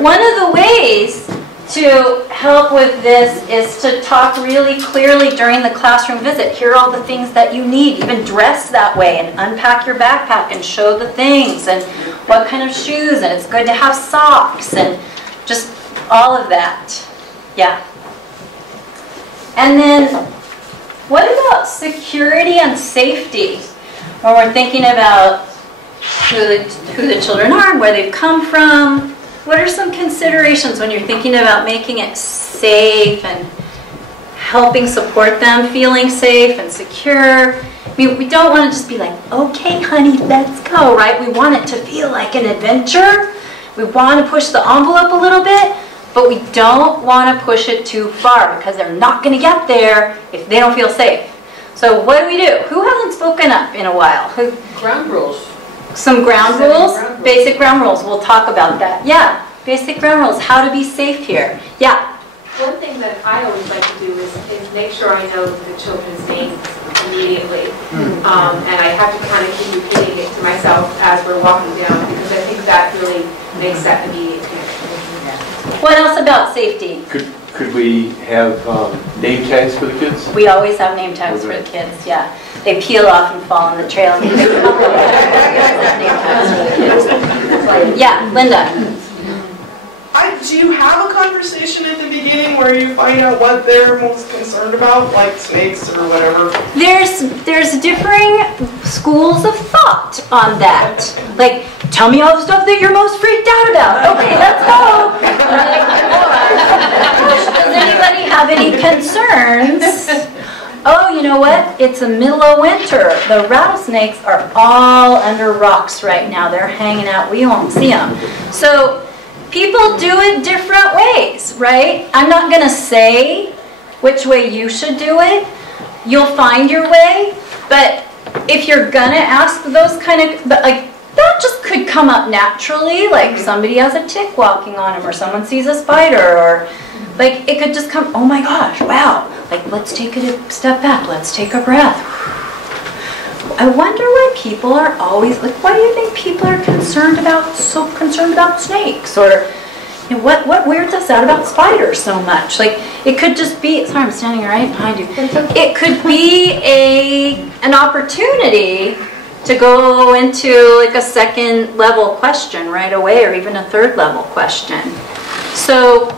One of the ways to help with this is to talk really clearly during the classroom visit. Here are all the things that you need. Even dress that way and unpack your backpack and show the things and what kind of shoes, and it's good to have socks and just all of that. Yeah. And then what about security and safety? When we're thinking about who the children are and where they've come from, what are some considerations when you're thinking about making it safe and helping support them feeling safe and secure? I mean, we don't want to just be like, okay, honey, let's go, right? We want it to feel like an adventure. We want to push the envelope a little bit, but we don't want to push it too far because they're not going to get there if they don't feel safe. So what do we do? Who hasn't spoken up in a while? Ground rules. Some ground rules? Basic ground rules. We'll talk about that. Yeah, basic ground rules. How to be safe here. Yeah. One thing that I always like to do is make sure I know the children's names immediately. And I have to kind of keep repeating it to myself as we're walking down, because I think that really makes that immediate connection. What else about safety? Could we have name tags for the kids? We always have name tags for the kids, yeah. They peel off and fall on the trail. We always have name tags for the kids. Yeah, Linda. Do you have a conversation at the beginning where you find out what they're most concerned about, like snakes or whatever? There's differing schools of thought on that. Like, tell me all the stuff that you're most freaked out about. Okay, let's go. Does anybody have any concerns? Oh, you know what? It's the middle of winter. The rattlesnakes are all under rocks right now. They're hanging out. We won't see them. So people do it different ways, right? I'm not going to say which way you should do it. You'll find your way. But if you're going to ask those kind of, like, that just could come up naturally, like somebody has a tick walking on them or someone sees a spider, or like it could just come, oh my gosh, wow, like let's take a step back, let's take a breath. I wonder why people are always, like, why do you think people are so concerned about snakes? Or you know, what weirds us out about spiders so much? Like, it could just be, sorry, I'm standing right behind you. It could be an opportunity to go into like a second level question right away, or even a third level question. So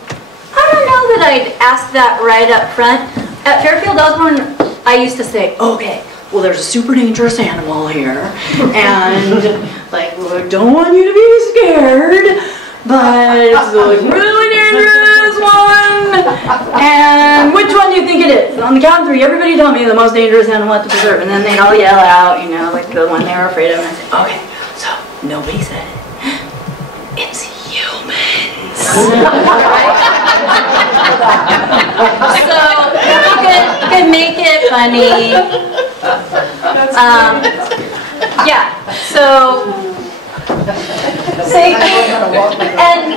I don't know that I'd ask that right up front. At Fairfield Osborne, I used to say, okay, well, there's a super dangerous animal here, and like, well, I don't want you to be scared, but it's a like, really dangerous one. And which one do you think it is? On the count of 3, everybody tell me the most dangerous animal at the preserve, and then they'd all yell out, you know, like the one they were afraid of. And I'd say, okay, so nobody said it. It's humans. So make it funny. Yeah, so and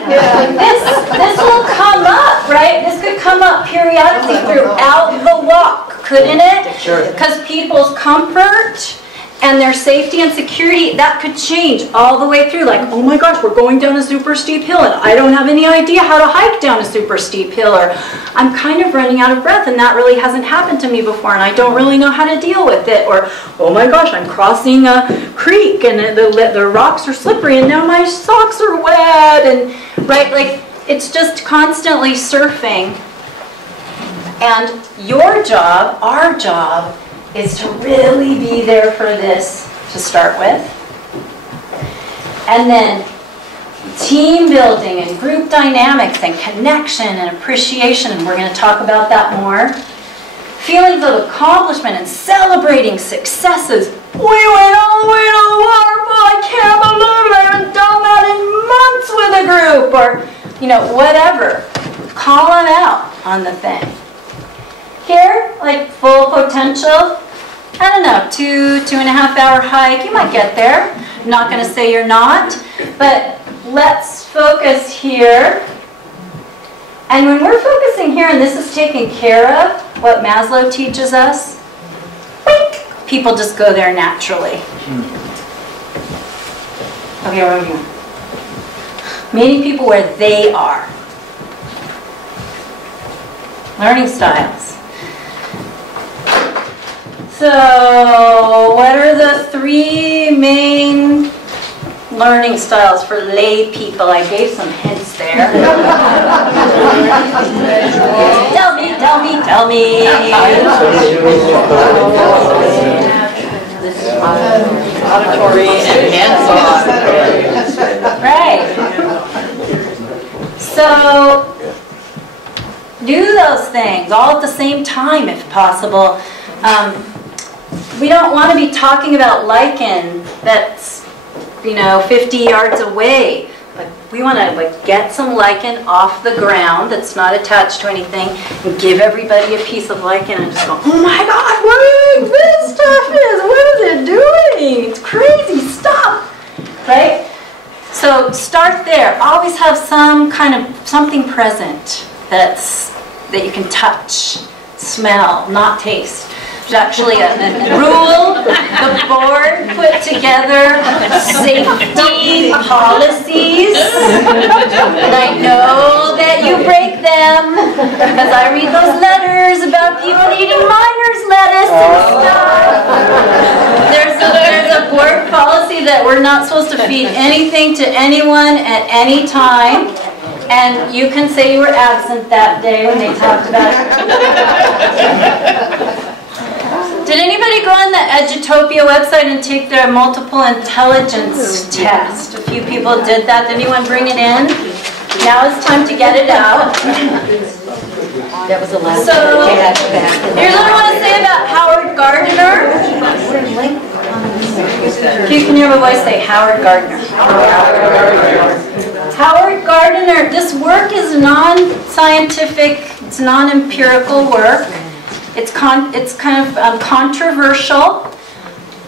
this will come up, right? This could come up periodically throughout the walk, couldn't it? Sure. Because people's comfort and their safety and security, that could change all the way through. Like, oh my gosh, we're going down a super steep hill and I don't have any idea how to hike down a super steep hill, or I'm kind of running out of breath and that really hasn't happened to me before and I don't really know how to deal with it, or oh my gosh, I'm crossing a creek and the rocks are slippery and now my socks are wet, and right, like it's just constantly surfing. And your job, our job, is to really be there for this to start with. And then team building and group dynamics and connection and appreciation, and we're going to talk about that more. Feelings of accomplishment and celebrating successes. We went all the way to the waterfall, I can't believe it, I haven't done that in months with a group, or, you know, whatever. Call them out on the thing. Here, like full potential, I don't know, 2.5 hour hike, you might get there. I'm not going to say you're not, but let's focus here. And when we're focusing here, and this is taken care of, what Maslow teaches us, wink, people just go there naturally. Okay, where are we going? Meeting people where they are. Learning styles. So, what are the 3 main learning styles for lay people? I gave some hints there. Tell me, tell me, tell me. Auditory and hands-on. Right. So, do those things all at the same time if possible. We don't want to be talking about lichen that's, you know, 50 yards away. But we want to like get some lichen off the ground that's not attached to anything and give everybody a piece of lichen and just go, oh my God, what is this stuff is? What is it doing? It's crazy stuff, right? So start there. Always have some kind of something present that you can touch, smell, not taste. There's actually a rule the board put together, safety policies, and I know that you break them because I read those letters about people eating miner's lettuce and stuff. There's a board policy that we're not supposed to feed anything to anyone at any time. And you can say you were absent that day when they talked about it. Did anybody go on the Edutopia website and take their multiple intelligence test? A few people did that. Did anyone bring it in? Now it's time to get it out. That was the last So, here's what I want to say about Howard Gardner. If you can hear my voice, say Howard Gardner. Howard Gardner, this work is non-scientific, it's non-empirical work. It's kind of controversial,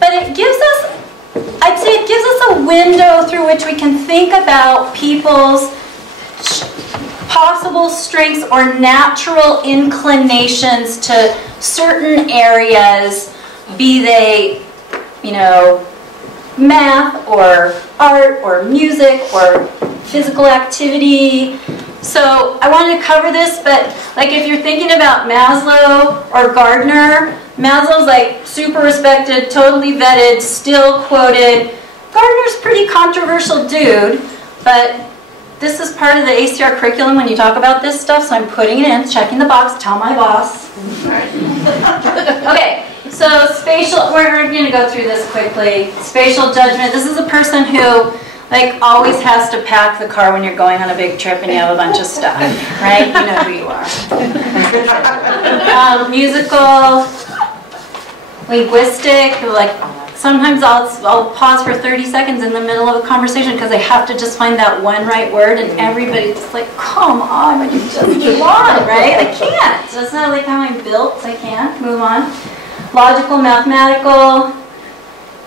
but it gives us, I'd say it gives us a window through which we can think about people's possible strengths or natural inclinations to certain areas, be they, you know, math or art or music or physical activity. So I wanted to cover this, but like if you're thinking about Maslow or Gardner, Maslow's like super respected, totally vetted, still quoted. Gardner's a pretty controversial dude, but this is part of the ACR curriculum when you talk about this stuff, so I'm putting it in, checking the box, tell my boss. Okay, so spatial, we're going to go through this quickly. Spatial judgment, this is a person who like always has to pack the car when you're going on a big trip and you have a bunch of stuff, right? You know who you are. Musical, linguistic, like sometimes I'll pause for 30 seconds in the middle of a conversation because I have to just find that one right word, and everybody's just like, come on, would you just move on, right? I can't. That's not like how I'm built. I can't. Move on. Logical, mathematical,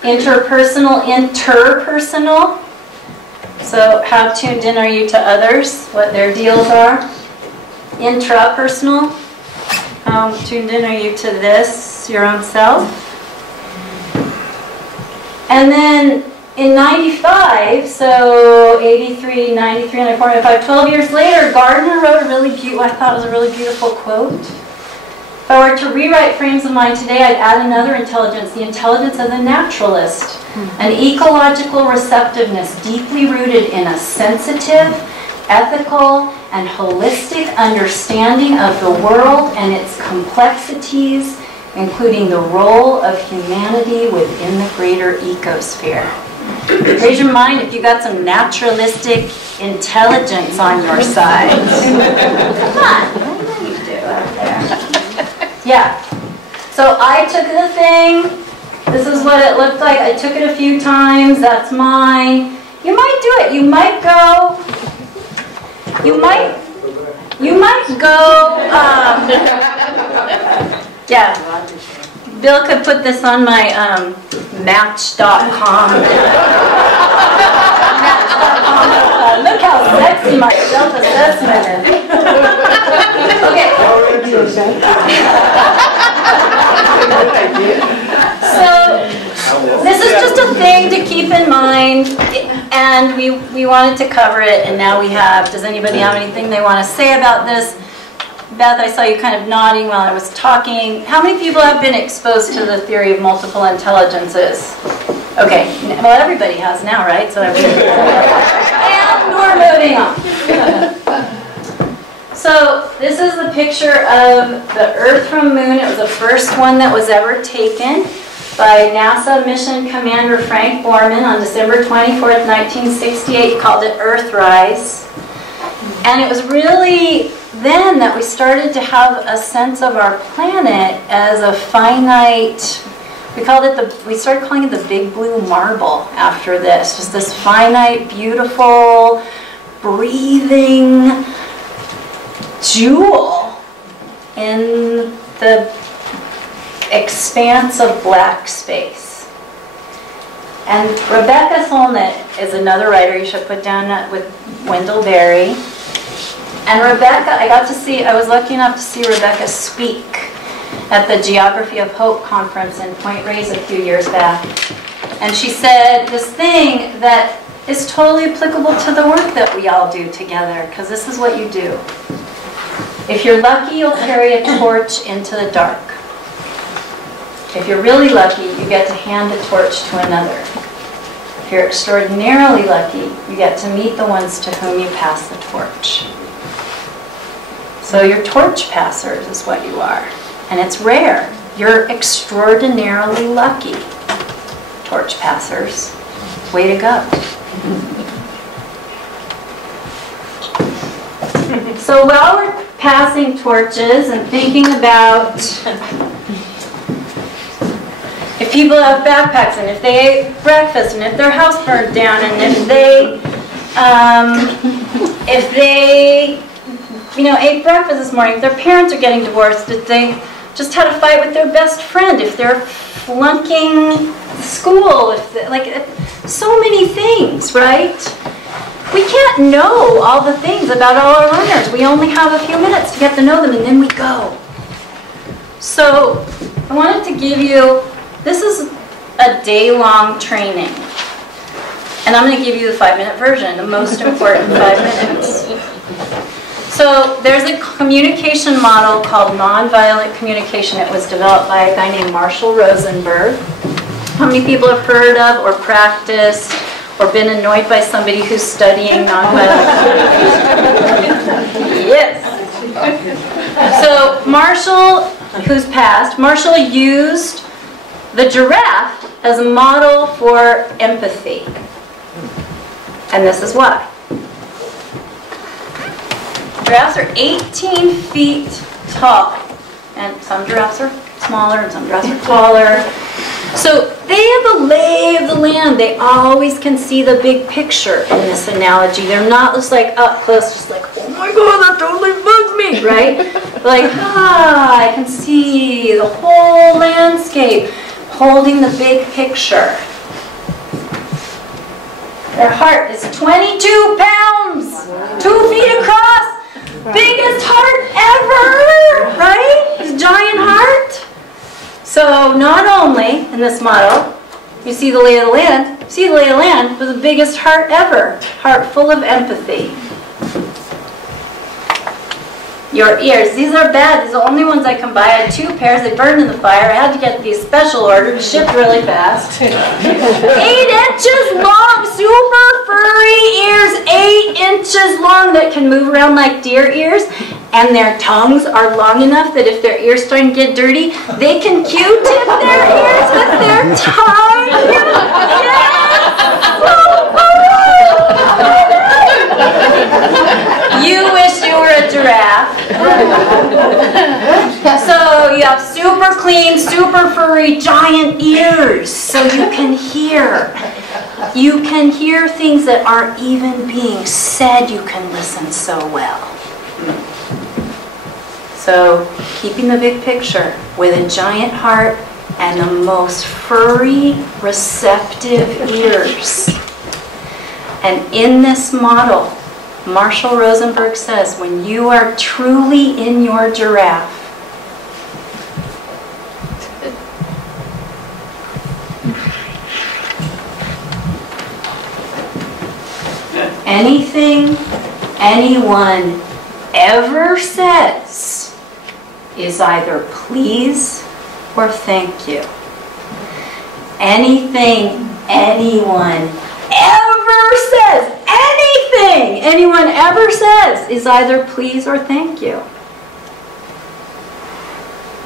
interpersonal. So how tuned in are you to others, what their deals are? Intrapersonal. How tuned in are you to this, your own self? And then in 95, so 83, 93, 94, 95, 12 years later, Gardner wrote a really beautiful, I thought it was a really beautiful quote. If I were to rewrite frames of mind today, I'd add another intelligence, the intelligence of the naturalist. An ecological receptiveness deeply rooted in a sensitive, ethical, and holistic understanding of the world and its complexities, including the role of humanity within the greater ecosphere. Raise your mind if you got some naturalistic intelligence on your side. Come on, what do you do out there? Yeah. So I took the thing. This is what it looked like. I took it a few times. That's mine. You might do it. You might go. You might go. Yeah. Bill could put this on my Match.com. Match.com. Look how sexy my self-assessment is. Okay. So this is just a thing to keep in mind, and we wanted to cover it, and now we have. Does anybody have anything they want to say about this? Beth, I saw you kind of nodding while I was talking. How many people have been exposed to the theory of multiple intelligences? Okay, well everybody has now, right? So everybody. And we're moving on. So this is the picture of the Earth from Moon. It was the first one that was ever taken by NASA Mission Commander Frank Borman on December 24th, 1968. He called it Earthrise. And it was really then that we started to have a sense of our planet as a finite, we started calling it the big blue marble after this. Just this finite, beautiful, breathing jewel in the expanse of black space. And Rebecca Solnit is another writer you should put down with Wendell Berry. And Rebecca, I was lucky enough to see Rebecca speak at the Geography of Hope conference in Point Reyes a few years back. And she said this thing that is totally applicable to the work that we all do together, because this is what you do. If you're lucky, you'll carry a torch into the dark. If you're really lucky, you get to hand the torch to another. If you're extraordinarily lucky, you get to meet the ones to whom you pass the torch. So you're torch passers is what you are. And it's rare. You're extraordinarily lucky, torch passers. Way to go. So while we're passing torches and thinking about if people have backpacks and if they ate breakfast and if their house burned down and if they ate breakfast this morning, if their parents are getting divorced, if they just had a fight with their best friend, if they're flunking school, so many things, right? We can't know all the things about all our learners. We only have a few minutes to get to know them and then we go. So I wanted to give you, this is a day-long training. And I'm going to give you the 5-minute version, the most important 5 minutes. So there's a communication model called nonviolent communication. It was developed by a guy named Marshall Rosenberg. How many people have heard of or practiced or been annoyed by somebody who's studying nonviolent communication? Yes. So Marshall, who's passed, Marshall used the giraffe as a model for empathy. And this is why. Giraffes are 18 feet tall. And some giraffes are smaller and some giraffes are taller. So They have a lay of the land. They always can see the big picture in this analogy. They're not just like up close, just like, oh my God, that totally bugs me, right? Like, I can see the whole landscape, holding the big picture. Their heart is 22 pounds, 2 feet across, biggest heart ever, right? This giant heart. So not only in this model, you see the lay of the land, you see the lay of the land with the biggest heart ever, heart full of empathy. Your ears, these are bad, these are the only ones I can buy. I had 2 pairs, they burned in the fire. I had to get these special ordered, shipped really fast. 8 inches long, super furry ears, 8 inches long that can move around like deer ears. And their tongues are long enough that if their ears start to get dirty, they can Q-tip their ears with their tongue. You wish you were a giraffe. So you have super clean, super furry, giant ears, so you can hear. You can hear things that aren't even being said. You can listen so well. So keeping the big picture with a giant heart and the most furry, receptive ears. And in this model, Marshall Rosenberg says, when you are truly in your giraffe, anything anyone ever says is either please or thank you. Anything anyone ever says, anything anyone ever says is either please or thank you.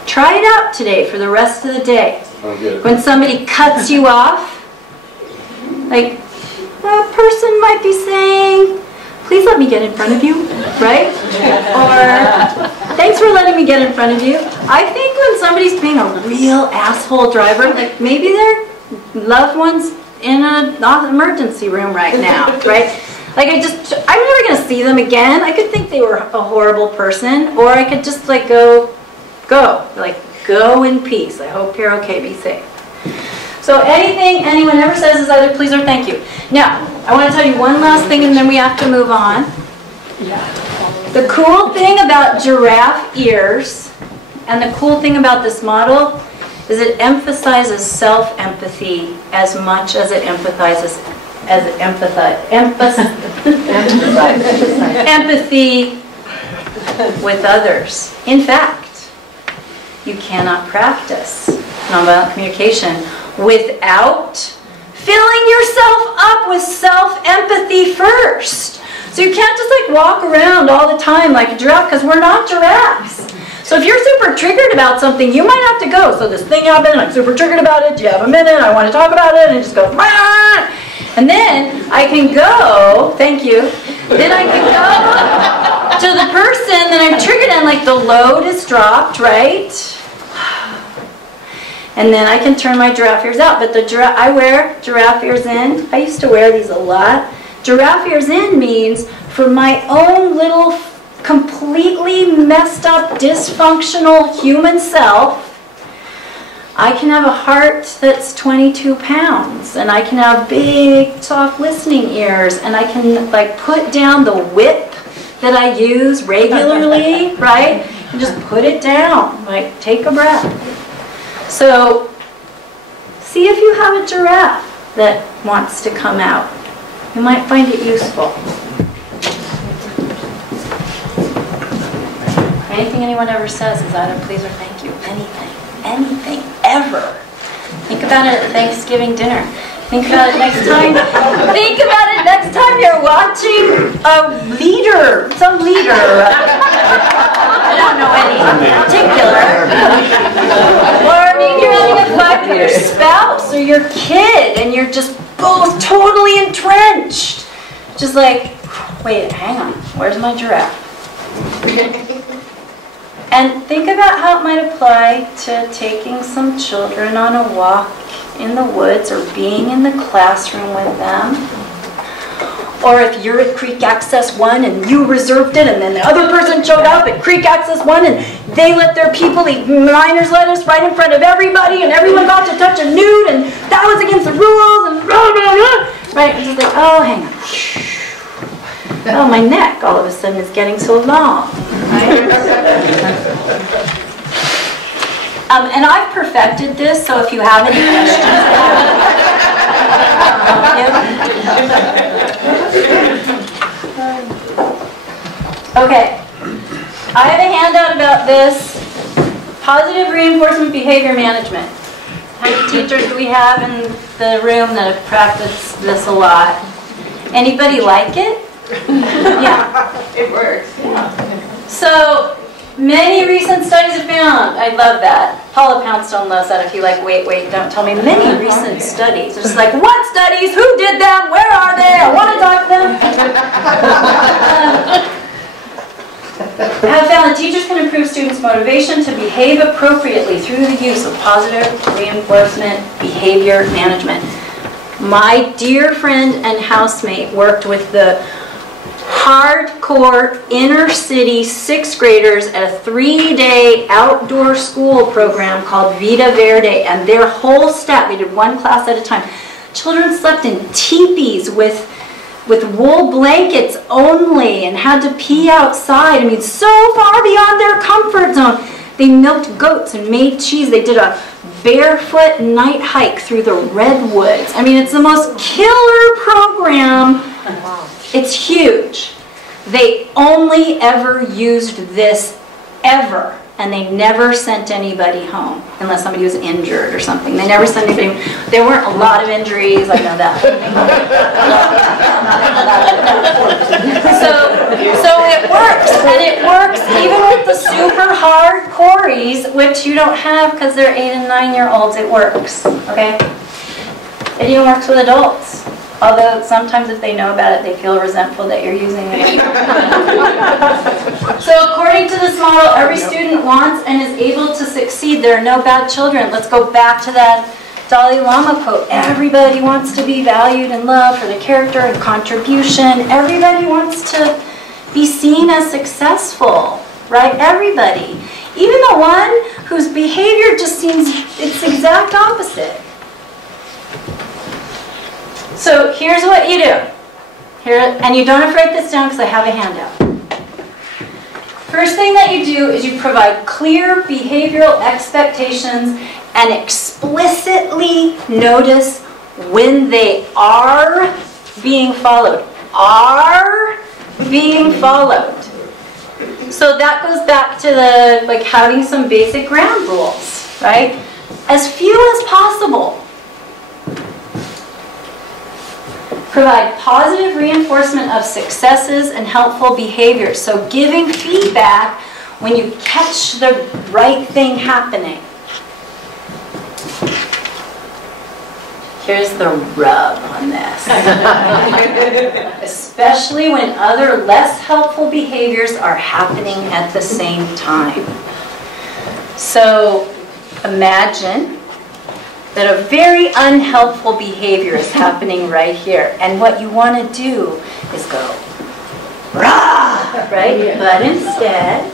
Try it out today for the rest of the day. When somebody cuts you off, like a person might be saying, please let me get in front of you, right? Or thanks for letting me get in front of you. I think when somebody's being a real asshole driver, like maybe their loved one's in an emergency room right now, right? Like I'm never gonna see them again. I could think they were a horrible person, or I could just like go in peace. I hope you're okay, be safe. So anything anyone ever says is either please or thank you. Now, I want to tell you one last thing and then we have to move on. The cool thing about giraffe ears and the cool thing about this model is it emphasizes self-empathy as much as it emphasizes empathy with others. In fact, you cannot practice nonviolent communication without filling yourself up with self-empathy first. So you can't just like walk around all the time like a giraffe, because we're not giraffes. So if you're super triggered about something, you might have to go. So this thing happened, I'm super triggered about it, do you have a minute? I want to talk about it, and just go, Rah! And then I can go, thank you, then I can go to the person that I'm triggered and like the load is dropped, right? And then I can turn my giraffe ears out. But I wear giraffe ears in. I used to wear these a lot. Giraffe ears in means for my own little completely messed up, dysfunctional human self, I can have a heart that's 22 pounds. And I can have big, soft listening ears. And I can like put down the whip that I use regularly, right? And just put it down. Like take a breath. So, see if you have a giraffe that wants to come out. You might find it useful. Anything anyone ever says is either please or thank you. Anything, ever. Think about it at Thanksgiving dinner. Think about it next time. Think about it next time you're watching a leader, some leader. I don't know any in particular. Or maybe you're having a fight with your spouse or your kid and you're just both totally entrenched. Just like, wait, hang on, where's my giraffe? And think about how it might apply to taking some children on a walk in the woods or being in the classroom with them. Or if you're at Creek Access 1 and you reserved it and then the other person showed up at Creek Access 1 and they let their people eat miners' lettuce right in front of everybody and everyone got to touch a nude and that was against the rules and blah, blah, blah. Right? It's just like, oh, hang on. Oh, my neck all of a sudden is getting so long. Right? And I've perfected this, so if you have any questions, okay. I have a handout about this. Positive reinforcement behavior management. How many teachers do we have in the room that have practiced this a lot? Anybody like it? Yeah. It works. Yeah. So, many recent studies have found, I love that. Paula Poundstone loves that. If you like, wait, don't tell me. Many recent studies. It's just like, what studies? Who did them? Where are they? I want to talk to them. Have found that teachers can improve students' motivation to behave appropriately through the use of positive reinforcement behavior management. My dear friend and housemate worked with the hardcore inner city 6th graders at a 3-day outdoor school program called Vida Verde, and their whole staff, they did one class at a time. Children slept in teepees with wool blankets only and had to pee outside. I mean, so far beyond their comfort zone. They milked goats and made cheese. They did a barefoot night hike through the redwoods. I mean, it's the most killer program. It's huge. They only ever used this ever, and they never sent anybody home unless somebody was injured or something. They never sent anybody. There weren't a lot of injuries, I know that. So it works, and it works even with the super hardcoreys, which you don't have because they're 8 and 9-year-olds. It works, okay? It even works with adults. Although sometimes if they know about it, they feel resentful that you're using it. So according to this model, every student wants and is able to succeed. There are no bad children. Let's go back to that Dalai Lama quote. Everybody wants to be valued and loved for their character and contribution. Everybody wants to be seen as successful, right? Everybody. Even the one whose behavior just seems its exact opposite. So here's what you do. And you don't have to write this down because I have a handout. First thing that you do is you provide clear behavioral expectations and explicitly notice when they are being followed. Are being followed. So that goes back to the having some basic ground rules, right? As few as possible. Provide positive reinforcement of successes and helpful behaviors. So giving feedback when you catch the right thing happening. Here's the rub on this. Especially when other less helpful behaviors are happening at the same time. So imagine that a very unhelpful behavior is happening right here. And what you want to do is go, rah, right? Yeah. But instead,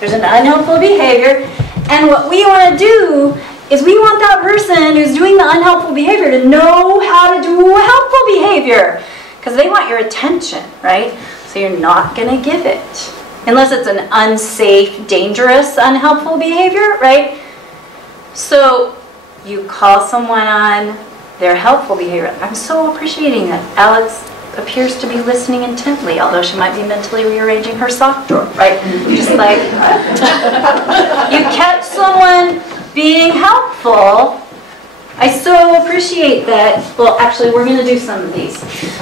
there's an unhelpful behavior. And what we want to do is we want that person who's doing the unhelpful behavior to know how to do a helpful behavior. Because they want your attention, right? So you're not going to give it. Unless it's an unsafe, dangerous, unhelpful behavior, right? So you call someone on their helpful behavior. I'm so appreciating that Alex appears to be listening intently, although she might be mentally rearranging her sock drawer, right? Just like, you catch someone being helpful. I so appreciate that. Well, actually, we're going to do some of these.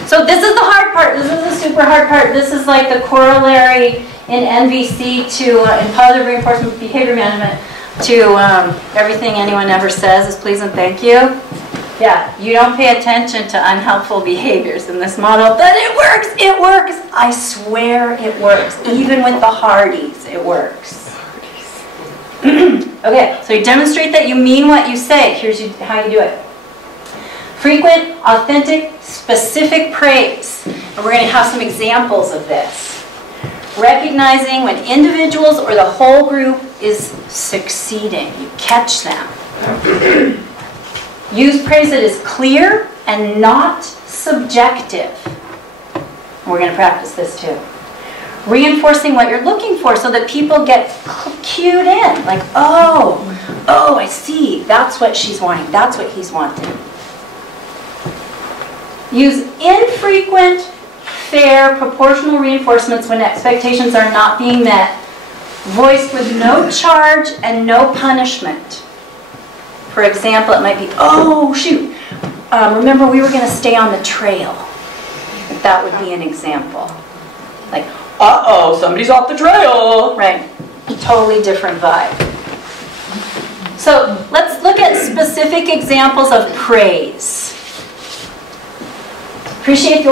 So this is the hard part. This is the super hard part. This is like the corollary in NVC to, in positive reinforcement behavior management, to everything anyone ever says is please and thank you. Yeah, you don't pay attention to unhelpful behaviors in this model, but it works, it works. I swear it works. Even with the hardies, it works. Okay, so you demonstrate that you mean what you say. Here's how you do it. Frequent, authentic, specific praise. And we're going to have some examples of this. Recognizing when individuals or the whole group is succeeding. You catch them. Use praise that is clear and not subjective. And we're going to practice this too. Reinforcing what you're looking for so that people get cued in. Like, oh, I see. That's what she's wanting. That's what he's wanting. Use infrequent, fair, proportional reinforcements when expectations are not being met. Voiced with no charge and no punishment. For example, it might be, oh, shoot. Remember, we were going to stay on the trail. That would be an example. Like, uh-oh, somebody's off the trail. Right. Totally different vibe. So let's look at specific examples of praise. Appreciate the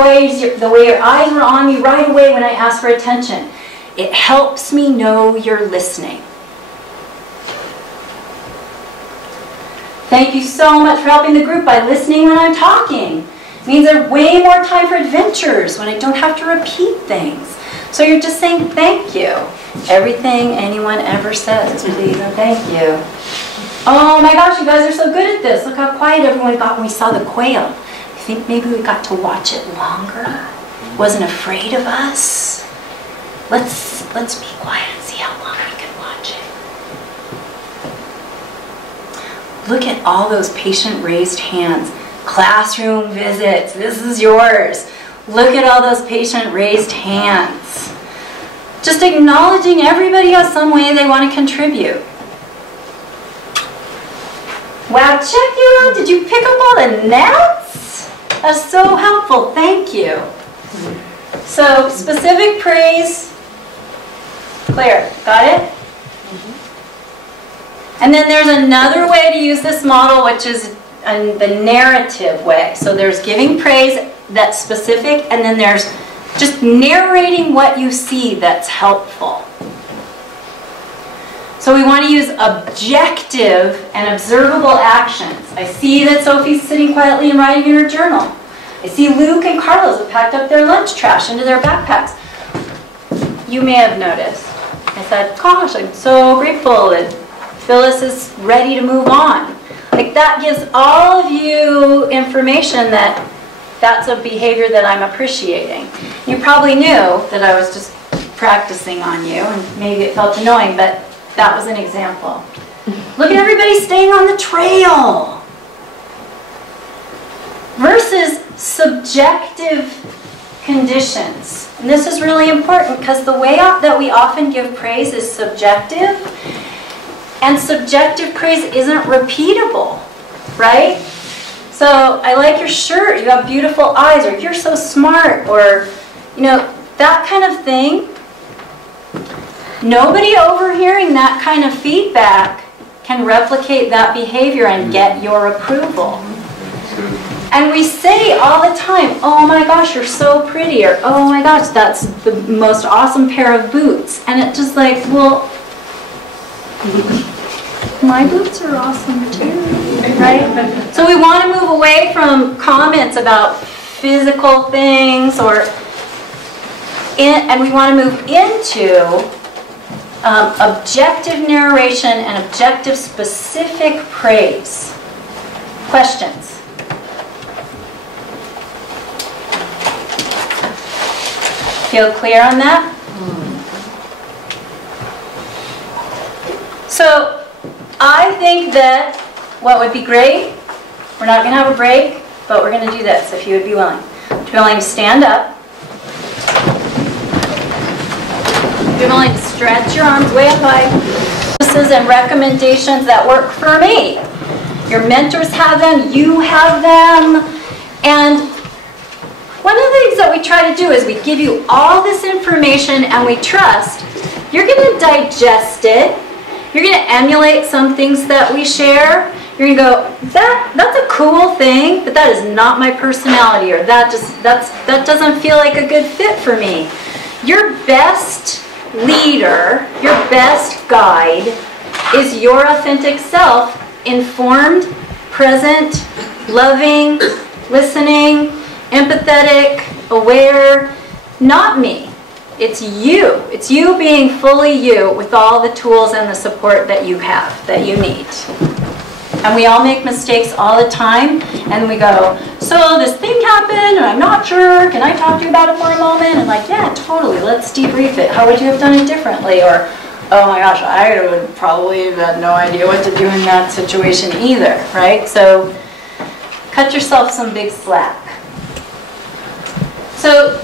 way your eyes were on me right away when I asked for attention. It helps me know you're listening. Thank you so much for helping the group by listening when I'm talking. It means there's way more time for adventures when I don't have to repeat things. So you're just saying thank you. Everything anyone ever says, please and thank you. Oh my gosh, you guys are so good at this. Look how quiet everyone got when we saw the quail. You think maybe we got to watch it longer? Wasn't afraid of us? Let's be quiet and see how long we can watch it. Look at all those patient raised hands. Classroom visits, this is yours. Look at all those patient raised hands. Just acknowledging everybody has some way they want to contribute. Wow, check you out. Did you pick up all the gnats? That's so helpful. Thank you. So, specific praise. Claire, got it? And then there's another way to use this model, which is the narrative way. So there's giving praise that's specific, and then there's just narrating what you see that's helpful. So we want to use objective and observable actions. I see that Sophie's sitting quietly and writing in her journal. I see Luke and Carlos have packed up their lunch trash into their backpacks. You may have noticed. I said, gosh, I'm so grateful that Phyllis is ready to move on. Like, that gives all of you information that that's a behavior that I'm appreciating. You probably knew that I was just practicing on you, and maybe it felt annoying, but that was an example. Look at everybody staying on the trail. Versus subjective conditions. And this is really important because the way that we often give praise is subjective. And subjective praise isn't repeatable, right? So, I like your shirt, you have beautiful eyes, or you're so smart, or, you know, that kind of thing. Nobody overhearing that kind of feedback can replicate that behavior and get your approval. And we say all the time, oh my gosh, you're so pretty, or oh my gosh, that's the most awesome pair of boots. And it's just like, well, my boots are awesome too, right? So we want to move away from comments about physical things, and we want to move into objective narration and objective specific praise. Questions? Feel clear on that? So, I think that what would be great, we're not going to have a break, but we're going to do this if you would be willing. Would you be willing to stand up? You're willing to stretch your arms way up high. And recommendations that work for me. Your mentors have them, you have them. And one of the things that we try to do is we give you all this information and we trust you're going to digest it. You're going to emulate some things that we share. You're going to go, that's a cool thing, but that is not my personality, or that doesn't feel like a good fit for me. Your best leader, your best guide, Is your authentic self informed, present, loving, listening, empathetic, aware? Not me. It's you. It's you being fully you with all the tools and the support that you have, that you need. And we all make mistakes all the time, and we go, so this thing happened, and I'm not sure, can I talk to you about it for a moment? And like, yeah, totally, let's debrief it. How would you have done it differently? Or, oh my gosh, I would probably have had no idea what to do in that situation either, right? So, cut yourself some big slack. So,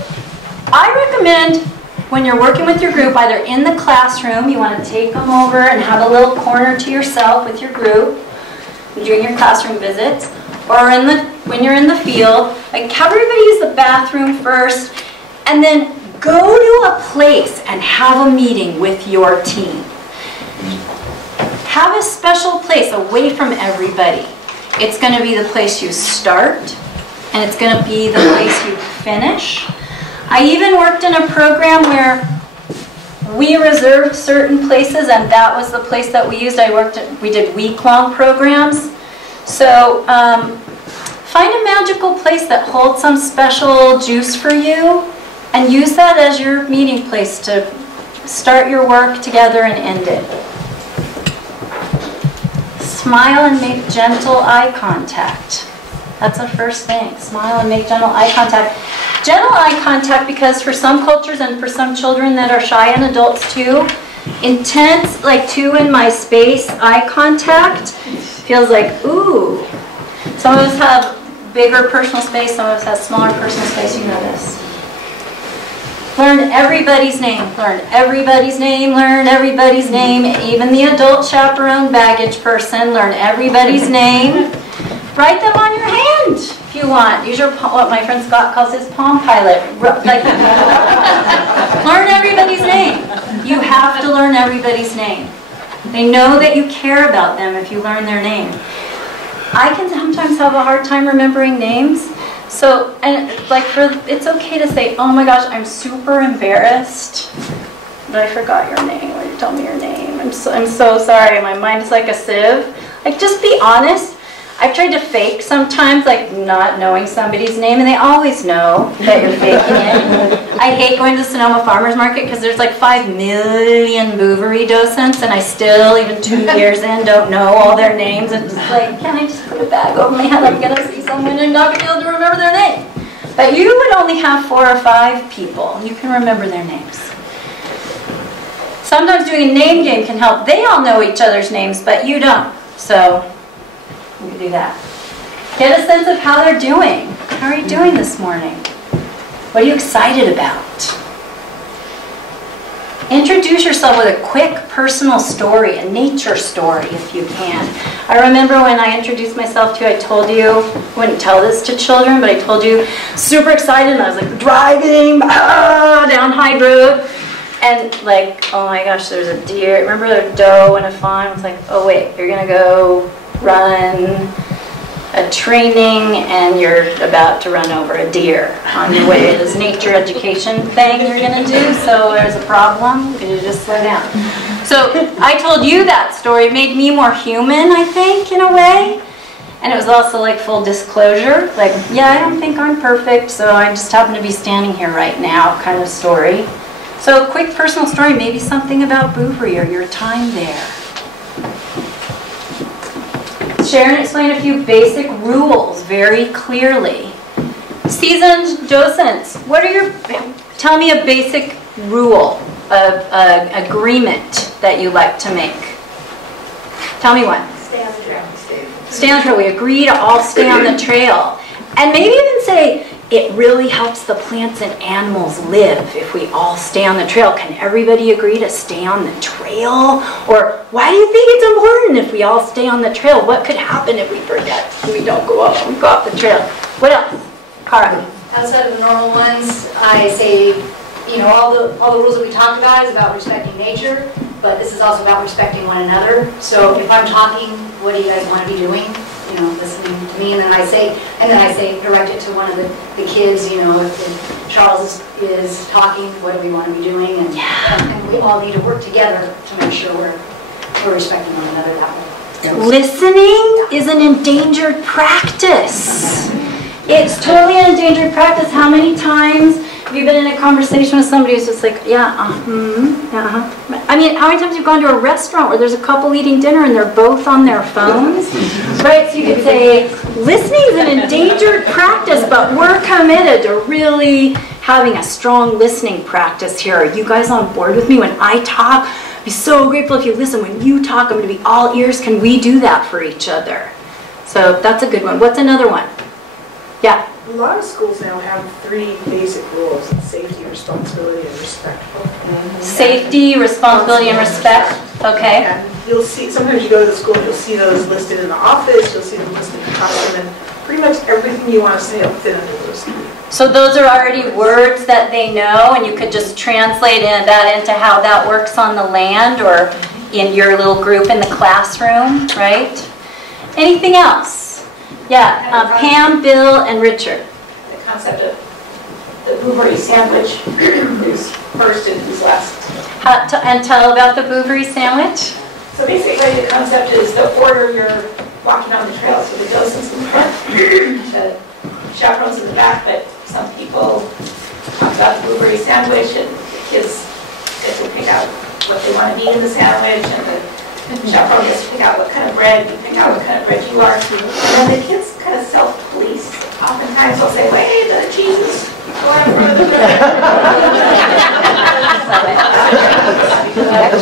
I recommend when you're working with your group, either in the classroom, you want to take them over and have a little corner to yourself with your group, doing your classroom visits, or when you're in the field, like have everybody use the bathroom first, and then go to a place and have a meeting with your team. Have a special place away from everybody. It's going to be the place you start, and it's going to be the place you finish. I even worked in a program where we reserved certain places, and that was the place that we used. We did week-long programs. So find a magical place that holds some special juice for you, and use that as your meeting place to start your work together and end it. Smile and make gentle eye contact. That's the first thing. Smile and make gentle eye contact. Gentle eye contact, because for some cultures and for some children that are shy and adults too, intense, like 2 in my space eye contact feels like, ooh. Some of us have bigger personal space, some of us have smaller personal space, you know this. Learn everybody's name, learn everybody's name, learn everybody's name, even the adult chaperone baggage person, learn everybody's name. Write them on your hand if you want. Use your, what my friend Scott calls his Palm Pilot. Like, learn everybody's name. You have to learn everybody's name. They know that you care about them if you learn their name. I can sometimes have a hard time remembering names. So, and like it's okay to say, oh my gosh, I'm super embarrassed that I forgot your name, or you told me your name. I'm so sorry, my mind is like a sieve. Like, just be honest. I've tried to fake sometimes, like not knowing somebody's name, and they always know that you're faking it. I hate going to the Sonoma Farmers Market because there's like 5 million Bouverie docents, and I still, even 2 years in, don't know all their names. And just like, can I just put a bag over my head? I'm going to see someone and not be able to remember their name. But you would only have 4 or 5 people. You can remember their names. Sometimes doing a name game can help. They all know each other's names, but you don't. So you can do that. Get a sense of how they're doing. How are you doing this morning? What are you excited about? Introduce yourself with a quick personal story, a nature story if you can. I remember when I introduced myself to you, I told you, I wouldn't tell this to children, but I told you, super excited, and I was like driving down Hyde Road, and like, oh my gosh, there's a deer. Remember a doe and a fawn? I was like, oh wait, you're gonna go run a training and you're about to run over a deer on your way to this nature education thing you're going to do, so there's a problem. Could you just slow down? So I told you that story. It made me more human, I think, in a way. And it was also like full disclosure, like, yeah, I don't think I'm perfect, so I just happen to be standing here right now kind of story. So a quick personal story, maybe something about Bouverie or your time there. Share and explain a few basic rules very clearly. Seasoned docents, tell me a basic rule, agreement that you like to make. Tell me one. Stay on the trail. Stay on the trail. We agree to all stay on the trail. And maybe even say, it really helps the plants and animals live if we all stay on the trail. Can everybody agree to stay on the trail? Or why do you think it's important if we all stay on the trail? What could happen if we forget and we don't go off the trail? What else? Cara. Outside of the normal ones, I say, you know, all the rules that we talked about is about respecting nature, but this is also about respecting one another. So if I'm talking, what do you guys want to be doing? You know, listening to me, and then I say, direct it to one of the kids. You know, if Charles is talking, what do we want to be doing? And we all need to work together to make sure we're we're respecting one another that way. Listening is an endangered practice. It's totally an endangered practice. How many times have you been in a conversation with somebody who's just like, yeah, I mean, how many times have you gone to a restaurant where there's a couple eating dinner and they're both on their phones? Right, so you could say, listening is an endangered practice, but we're committed to really having a strong listening practice here. Are you guys on board with me when I talk? I'd be so grateful if you listen. When you talk, I'm going to be all ears. Can we do that for each other? So that's a good one. What's another one? Yeah. A lot of schools now have 3 basic rules: safety, responsibility, and respect. Safety, responsibility, and respect. Okay. And you'll see, sometimes you go to the school and you'll see those listed in the office, you'll see them listed in the classroom, and pretty much everything you want to say will fit under those 3. So those are already words that they know, and you could just translate that into how that works on the land or in your little group in the classroom, right? Anything else? Yeah, Pam, Bill, and Richard. The concept of the blueberry sandwich, who's first and who's last. And tell about the blueberry sandwich. So basically the concept is the order you're walking on the trail. So the docents in front, the chaperones in the back, but some people talk about the blueberry sandwich and the kids get to pick out what they want to eat in the sandwich, and the chaperone gets to pick out what kind of bread, you pick out what kind of bread you are. And then the kids kind of self-police. Oftentimes they'll say, wait, the cheese is going in front of the bread.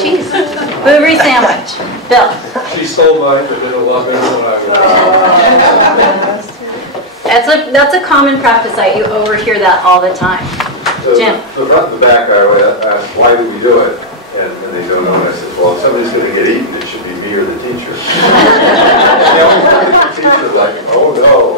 Cheese. Blueberry sandwich. Bill. She stole mine, but did a lot better than I would. That's a common practice. You overhear that all the time. So Jim. The front and the back, I always ask, why do we do it? And they don't know. And I said, well, if somebody's going to get eaten, it should be me or the teacher. They always look at the teacher like, oh no.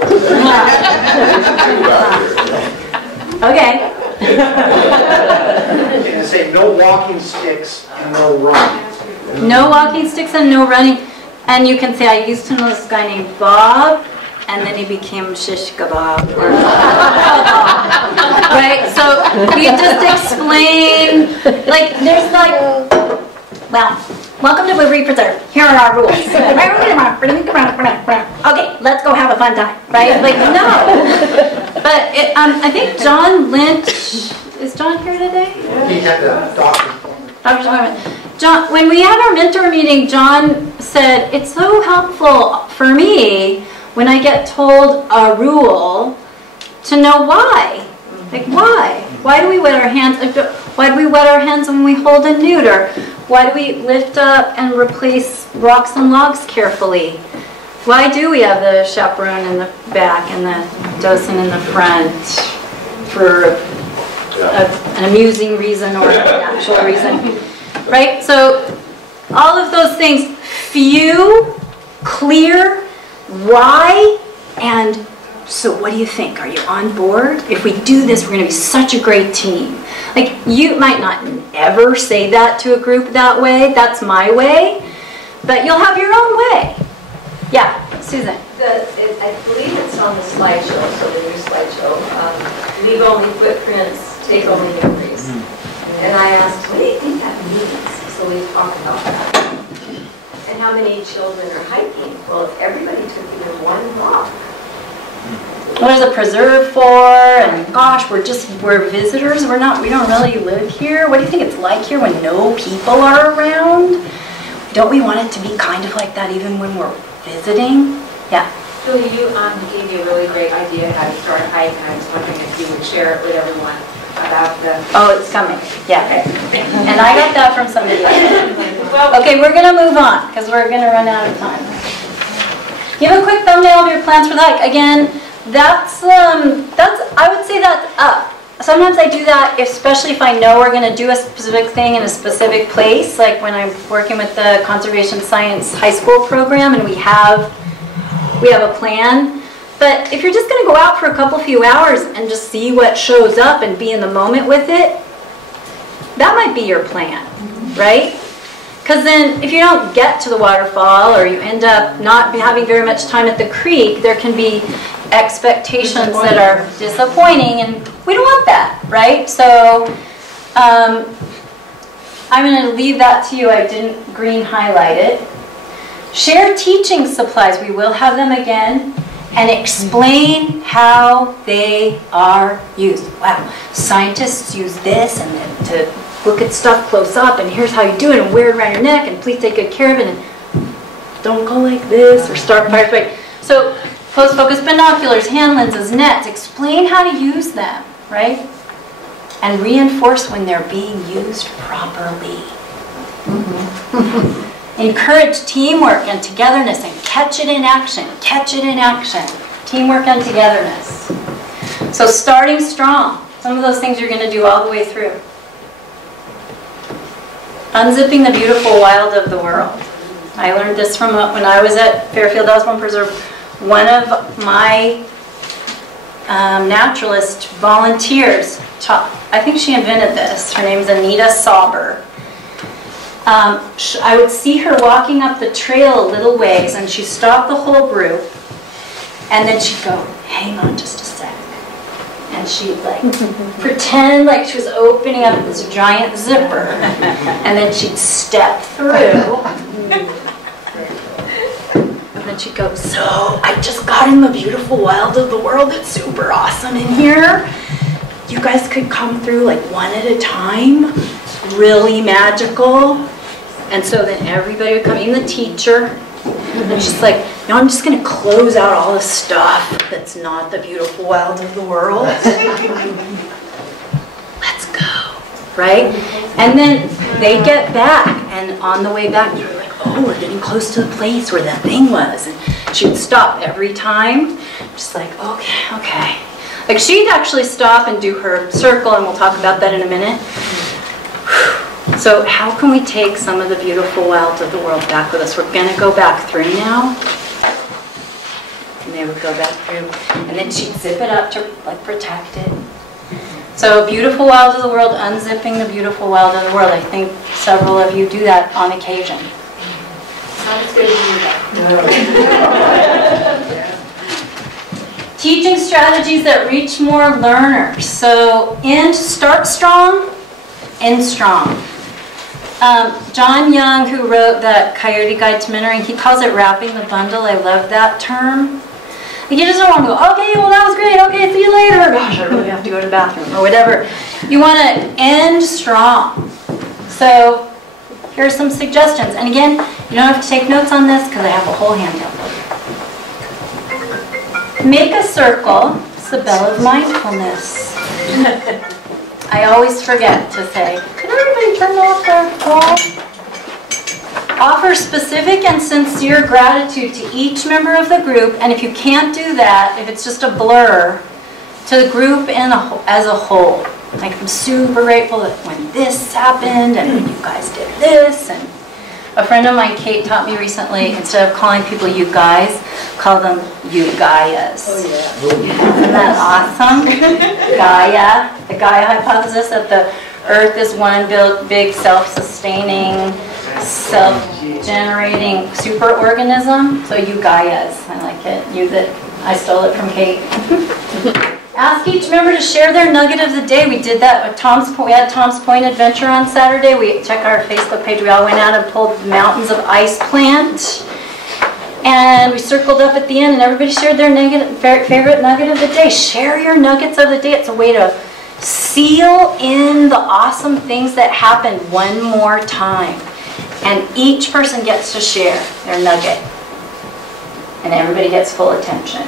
Okay. You can say no walking sticks and no running. No walking sticks and no running. And you can say, I used to know this guy named Bob, and then he became shish kebab. Right? So we just explain, like, there's like, well, welcome to Blueberry Preserve. Here are our rules. Okay, let's go have a fun time, right? Like, no. But I think John Lynch, is John here today? He's at the doctor. John, when we had our mentor meeting, John said, it's so helpful for me when I get told a rule to know why. Like, why? Why do we wet our hands? Why do we wet our hands when we hold a neuter? Why do we lift up and replace rocks and logs carefully? Why do we have the chaperone in the back and the docent in the front? For an amusing reason or an actual reason. Right? So all of those things, few, clear, why, and so what do you think? Are you on board? If we do this, we're going to be such a great team. Like, you might not ever say that to a group that way. That's my way. But you'll have your own way. Yeah, Susan. I believe it's on the slideshow, so the new slideshow. Leave only footprints, take only memories. And I asked, what do you think that means? So we talked about that. And how many children are hiking? Well, if everybody took even one walk. What is a preserve for? And gosh, we're visitors. We don't really live here. What do you think it's like here when no people are around? Don't we want it to be kind of like that even when we're visiting? Yeah. Phil, you gave me a really great idea how to start a hike, and I was wondering if you would share it with everyone about the... Oh, it's coming. Yeah. Okay. And I got that from somebody else. Okay, we're going to move on because we're going to run out of time. Give a quick thumbnail of your plans for the hike. Again, I would say that's up. Sometimes I do that, especially if I know we're going to do a specific thing in a specific place, like when I'm working with the Conservation Science High School program and we have a plan. But if you're just going to go out for a few hours and just see what shows up and be in the moment with it, that might be your plan, right? Because then if you don't get to the waterfall or you end up not having very much time at the creek, there can be expectations that are disappointing, and we don't want that, right? So I'm going to leave that to you. I didn't green highlight it. Share teaching supplies. We will have them again. And explain how they are used. Wow, scientists use this and then to look at stuff close up, and here's how you do it, and wear it around your neck, and please take good care of it, and don't go like this, or start fires. Right? So, close focus binoculars, hand lenses, nets. Explain how to use them, right? And reinforce when they're being used properly. Encourage teamwork and togetherness and catch it in action. Catch it in action. Teamwork and togetherness. So starting strong. Some of those things you're going to do all the way through. Unzipping the beautiful wild of the world. I learned this from when I was at Fairfield Osborne Preserve. One of my naturalist volunteers taught, I think she invented this. Her name's Anita Sauber. I would see her walking up the trail a little ways, and she'd stop the whole group, and then she'd go, hang on just a sec. And she'd like pretend like she was opening up this giant zipper, and then she'd step through, and then she'd go, so I just got in the beautiful wild of the world. It's super awesome in here. You guys could come through like one at a time. Really magical. And so then everybody would come, even the teacher, and she's like, no, I'm just going to close out all the stuff that's not the beautiful wild of the world. Let's go, right? And then they get back, and on the way back, they're like, oh, we're getting close to the place where that thing was. And she would stop every time, just like, okay, okay. Like she'd actually stop and do her circle, and we'll talk about that in a minute. So how can we take some of the beautiful wild of the world back with us? We're going to go back through now. And they would go back through. And then she'd zip it up to like protect it. So beautiful wild of the world, unzipping the beautiful wild of the world. I think several of you do that on occasion. Sounds good to me. Teaching strategies that reach more learners. So start strong, end strong. John Young, who wrote that Coyote Guide to Mentoring, he calls it wrapping the bundle. I love that term. Like, you just don't want to go, okay, well that was great, okay, see you later. Gosh, I really have to go to the bathroom, or whatever. You want to end strong. So here are some suggestions. And again, you don't have to take notes on this because I have a whole handout. Make a circle. It's the bell of mindfulness. I always forget to say, can everybody turn off their call? Offer specific and sincere gratitude to each member of the group, and if you can't do that, if it's just a blur, to the group as a whole. Like, I'm super grateful that when this happened, and when you guys did this, and a friend of mine, Kate, taught me recently, instead of calling people you guys, call them you Gaias. Oh, yeah. Isn't that awesome? Gaia, the Gaia hypothesis that the Earth is one big self-sustaining, self-generating superorganism. So you Gaias, I like it. Use it. I stole it from Kate. Ask each member to share their nugget of the day. We did that at Tom's Point. We had Tom's Point Adventure on Saturday. We check our Facebook page. We all went out and pulled mountains of ice plant. And we circled up at the end, and everybody shared their favorite nugget of the day. Share your nuggets of the day. It's a way to seal in the awesome things that happen one more time. And each person gets to share their nugget. And everybody gets full attention.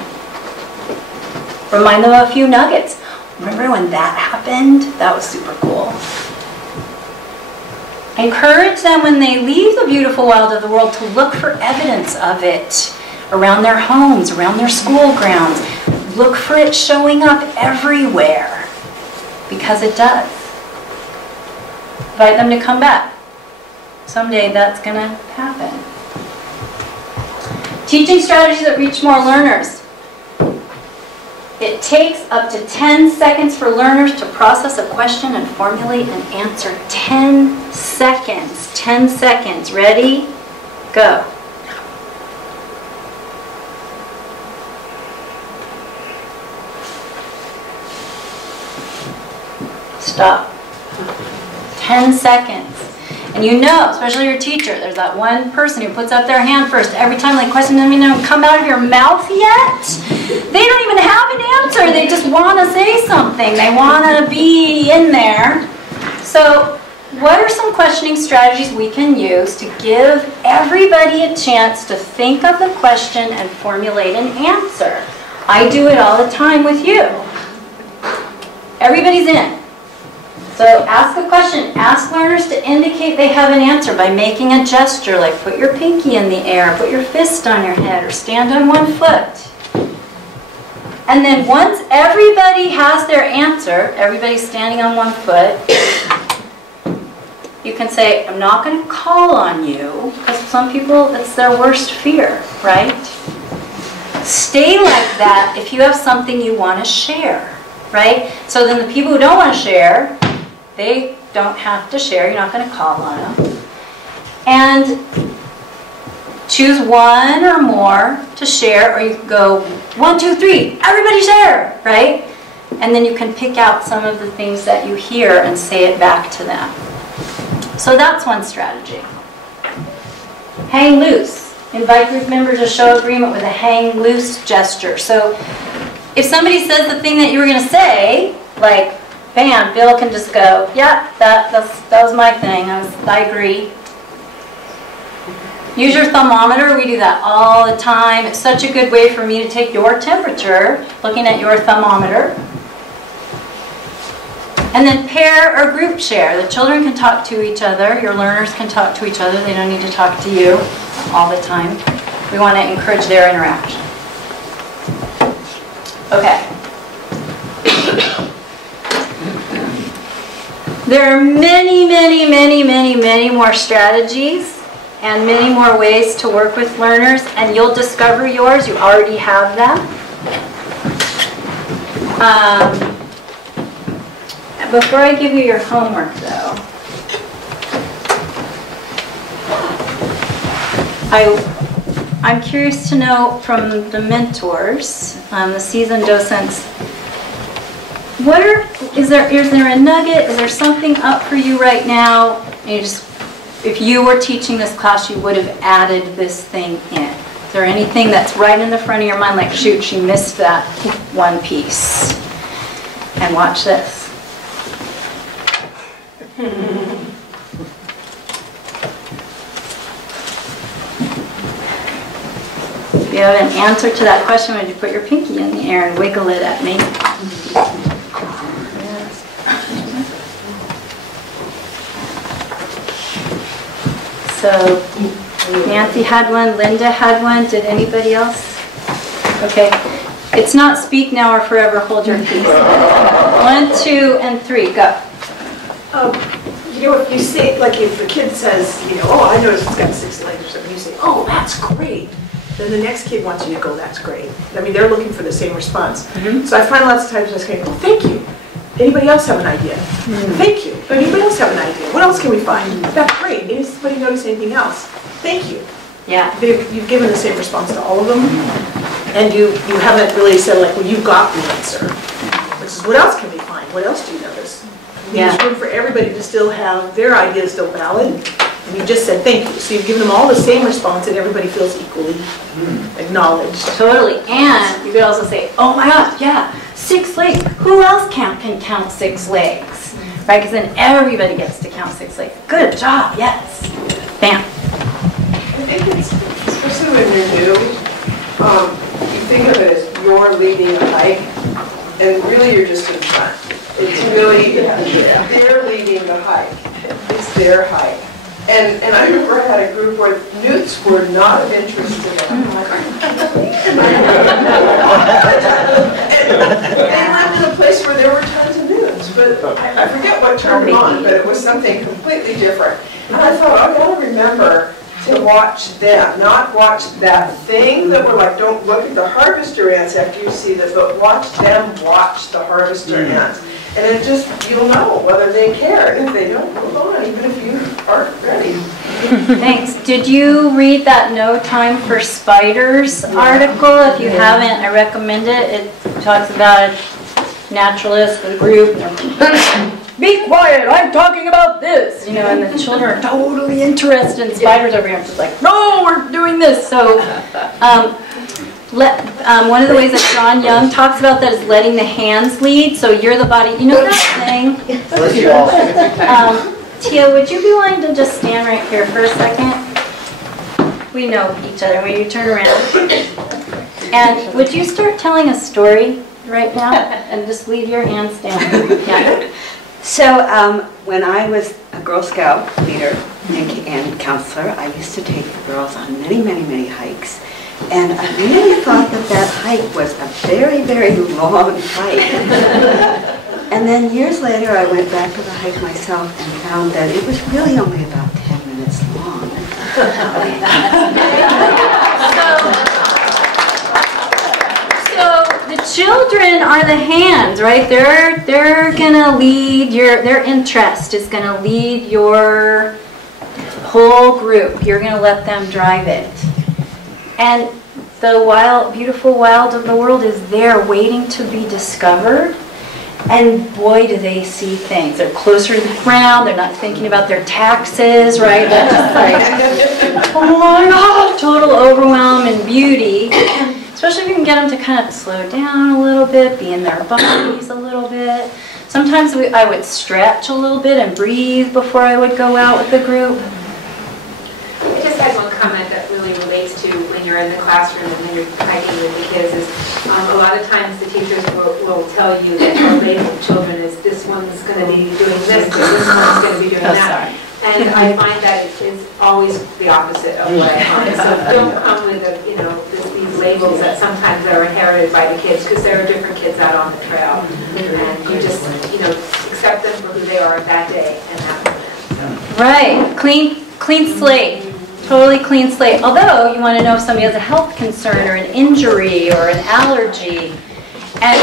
Remind them of a few nuggets. Remember when that happened? That was super cool. Encourage them when they leave the beautiful wild of the world to look for evidence of it around their homes, around their school grounds. Look for it showing up everywhere, because it does. Invite them to come back. Someday that's going to happen. Teaching strategies that reach more learners. It takes up to 10 seconds for learners to process a question and formulate an answer. 10 seconds. 10 seconds. Ready? Go. Stop. 10 seconds. And you know, especially your teacher, there's that one person who puts up their hand first. Every time like question doesn't even come out of your mouth yet. They don't even have an answer. They just want to say something. They want to be in there. So what are some questioning strategies we can use to give everybody a chance to think of the question and formulate an answer? I do it all the time with you. Everybody's in. So ask a question. Ask learners to indicate they have an answer by making a gesture, like put your pinky in the air, put your fist on your head, or stand on one foot. And then once everybody has their answer, everybody's standing on one foot, you can say, I'm not going to call on you, because some people, that's their worst fear, right? Stay like that if you have something you want to share, right? So then the people who don't want to share, they don't have to share. You're not going to call on them. And choose one or more to share, or you can go 1, 2, 3, everybody share, right? And then you can pick out some of the things that you hear and say it back to them. So that's one strategy. Hang loose. Invite group members to show agreement with a hang loose gesture. So if somebody says the thing that you were going to say, like, bam, Bill can just go, yeah, that was my thing. I agree. Use your thermometer. We do that all the time. It's such a good way for me to take your temperature, looking at your thermometer. And then pair or group share. The children can talk to each other. Your learners can talk to each other. They don't need to talk to you all the time. We want to encourage their interaction. Okay. There are many, many, many, many, many more strategies and many more ways to work with learners, and you'll discover yours. You already have them. Before I give you your homework, though, I'm curious to know from the mentors, the seasoned docents, is there a nugget? Is there something up for you right now? If you were teaching this class, you would have added this thing in. Is there anything that's right in the front of your mind, like, shoot, she missed that one piece? And watch this. If you have an answer to that question, would you put your pinky in the air and wiggle it at me? So Nancy had one, Linda had one. Did anybody else? Okay. It's not speak now or forever hold your peace. 1, 2, and 3, go. If you say, like if the kid says, oh, I noticed it's got 6 legs or something, you say, oh, that's great. Then the next kid wants you to go, that's great. I mean, they're looking for the same response. So I find lots of times I just go, thank you. Anybody else have an idea? Thank you. Anybody else have an idea? What else can we find? That's great. Anybody notice anything else? Thank you. Yeah. You've given the same response to all of them. And you haven't really said, like, well, you've got the answer. Which is, what else can we find? What else do you notice? There's room for everybody to still have their ideas still valid. And you just said thank you. So you've given them all the same response and everybody feels equally acknowledged. Totally. And you could also say, oh my gosh, yeah, 6 legs. Who else can count 6 legs? Right? Because then everybody gets to count 6 legs. Good job, yes. Bam. I think it's, especially when you're new, you think of it as you're leading a hike, and really you're just in front. It's really, they're leading the hike. It's their hike. And I remember I had a group where newts were not of interest to them. And they lived in a place where there were tons of newts, but I forget what turned them on, but it was something completely different. And I thought, I've got to remember to watch them, not watch that thing that we're like, don't look at the harvester ants after you see this, but watch them watch the harvester ants. And it just, you'll know whether they care. If they don't, move on, even if you aren't ready. Thanks. Did you read that No Time for Spiders article? If you haven't, I recommend it. It talks about a naturalist, a group. Be quiet, I'm talking about this. you know, and the children are totally interested in spiders over here. I'm just like, no, we're doing this. So one of the ways that John Young talks about that is letting the hands lead. So you're the body. You know that thing? Tia, would you be willing to just stand right here for a second? We know each other. Will you turn around? And would you start telling a story right now? And just leave your hands down. Yeah. So when I was a Girl Scout leader and counselor, I used to take the girls on many, many, many hikes. And I really thought that that hike was a very, very long hike. And then years later, I went back to the hike myself and found that it was really only about 10 minutes long. So the children are the hands, right? They're gonna lead their interest is gonna lead your whole group. You're gonna let them drive it. And the beautiful wild of the world is there waiting to be discovered. And boy, do they see things. They're closer to the ground. They're not thinking about their taxes, right? They're just like, oh my God, total overwhelm and beauty. Especially if you can get them to kind of slow down a little bit, be in their bodies a little bit. Sometimes I would stretch a little bit and breathe before I would go out with the group. I just had one comment that really relates to when you're in the classroom and when you're hiking with the kids is a lot of times the teachers will tell you that the label of children is this one's going to be doing this, this one's going to be doing that. And I find that it's always the opposite of what I find. So don't come with these labels that sometimes are inherited by the kids because there are different kids out on the trail. And you just, accept them for who they are that day and have them. So. Right. Clean slate. Totally clean slate. Although you want to know if somebody has a health concern or an injury or an allergy. And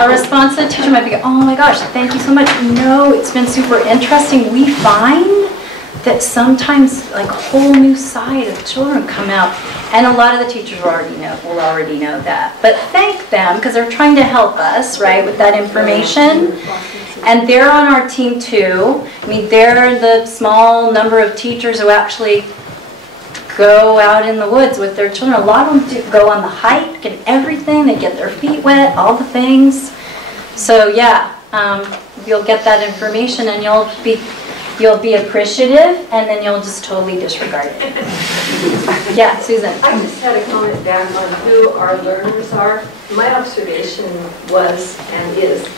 a response to the teacher might be, oh my gosh, thank you so much. No, it's been super interesting. We find that sometimes like a whole new side of children come out. And a lot of the teachers will already know that. But thank them because they're trying to help us, right, with that information. And they're on our team too. I mean, they're the small number of teachers who actually go out in the woods with their children. A lot of them do go on the hike and everything. They get their feet wet, all the things. So yeah, you'll get that information and you'll be appreciative and then you'll just totally disregard it. Yeah, Susan. I just had a comment back on who our learners are. My observation was and is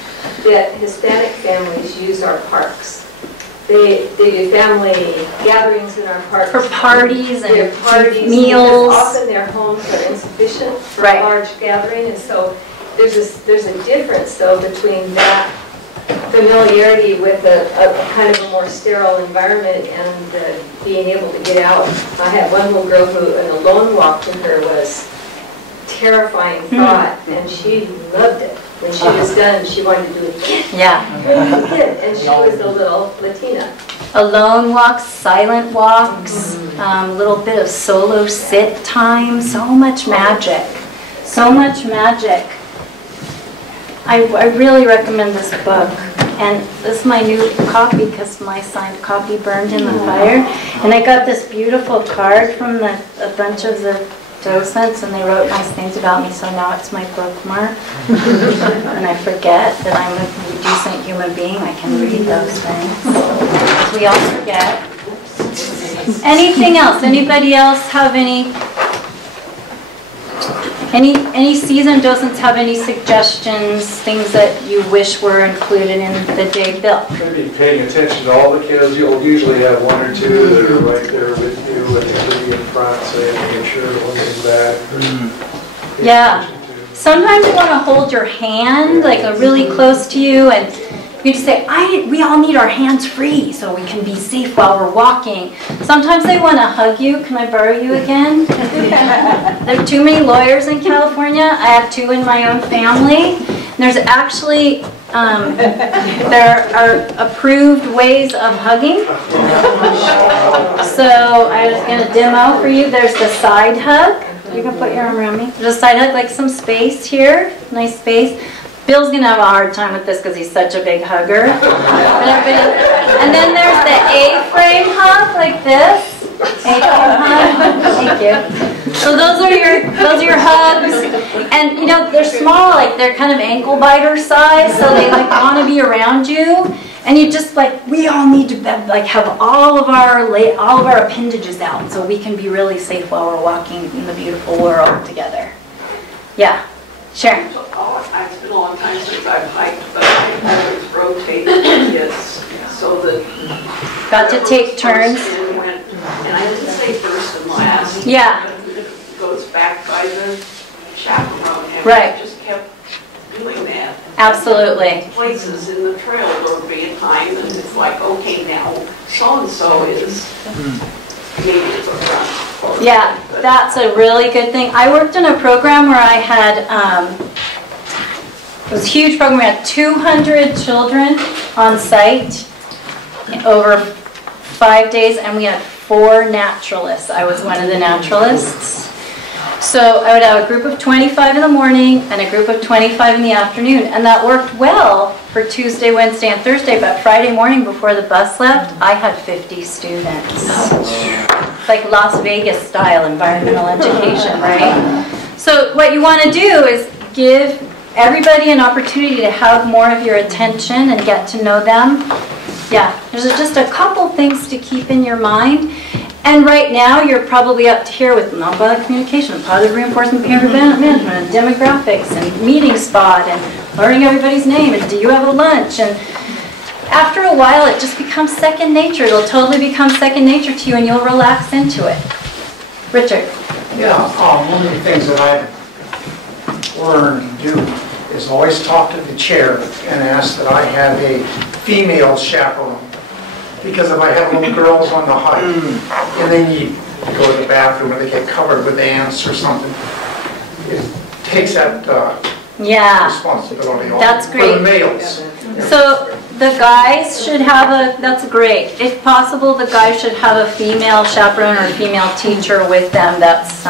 that Hispanic families use our parks. They do family gatherings in our parks. For parties and parties, meals. Often their homes are insufficient for a large gathering, and so there's a difference though between that familiarity with a kind of a more sterile environment and being able to get out. I had one little girl who an alone walk to her was terrifying thought, and she loved it. When she was done, she wanted to do it again. Yeah. And she was a little Latina. Alone walks, silent walks, a little bit of solo sit time, so much magic. So much magic. I really recommend this book. And this is my new copy because my signed copy burned in the fire. And I got this beautiful card from a bunch of the docents, and they wrote nice things about me, so now it's my bookmark. And I forget that I'm a decent human being. I can read those things. We all forget. Anything else? Anybody else have any seasoned docents have any suggestions, things that you wish were included in the day bill? Maybe paying attention to all the kids. You'll usually have one or two that are right there with you and they'll be in front saying, make sure one is back. Yeah. Sometimes you want to hold your hand, like really close to you, and you just say, we all need our hands free so we can be safe while we're walking. Sometimes they want to hug you. Can I borrow you again? There are too many lawyers in California. I have 2 in my own family. And there's actually, there are approved ways of hugging. So I was going to demo for you. There's the side hug. You can put your arm around me. There's a side hug, like some space here. Nice space. Bill's going to have a hard time with this because he's such a big hugger. And then there's the the A-frame hug like this. A-frame hug. Thank you. So those are your hugs, and you know they're small, like they're kind of ankle biter size, so they like want to be around you, and you just like we all need to like have all of our appendages out so we can be really safe while we're walking in the beautiful world together. Yeah, Sharon. It's been a long time since I've hiked, but I always rotate the kids so that. Got to take turns. And I didn't say first and last. Yeah. It goes back by the chaperone. And right. I just kept doing that. Absolutely. Places in the trail were behind, and it's like, okay, now so-and-so is maybe it's a run. Yeah, that's a really good thing. I worked in a program where I had, it was a huge program. We had 200 children on site over 5 days, and we had 4 naturalists. I was one of the naturalists. So I would have a group of 25 in the morning and a group of 25 in the afternoon, and that worked well for Tuesday, Wednesday, and Thursday, but Friday morning before the bus left, I had 50 students. It's like Las Vegas style environmental education, right? So what you want to do is give everybody an opportunity to have more of your attention and get to know them. Yeah, there's just a couple things to keep in your mind. And right now, you're probably up to here with nonviolent communication, positive reinforcement, behavior management, and demographics, and meeting spot, and learning everybody's name, and do you have a lunch? And after a while, it just becomes second nature. It'll totally become second nature to you, and you'll relax into it. Richard. Yeah, one of the things that I've learned to do is always talk to the chair and ask that I have a female chaperone. Because if I have little girls on the hike and they need to go to the bathroom or they get covered with ants or something, it takes that responsibility off for the males. So the guys should have that's great. If possible, the guys should have a female chaperone or a female teacher with them. That's,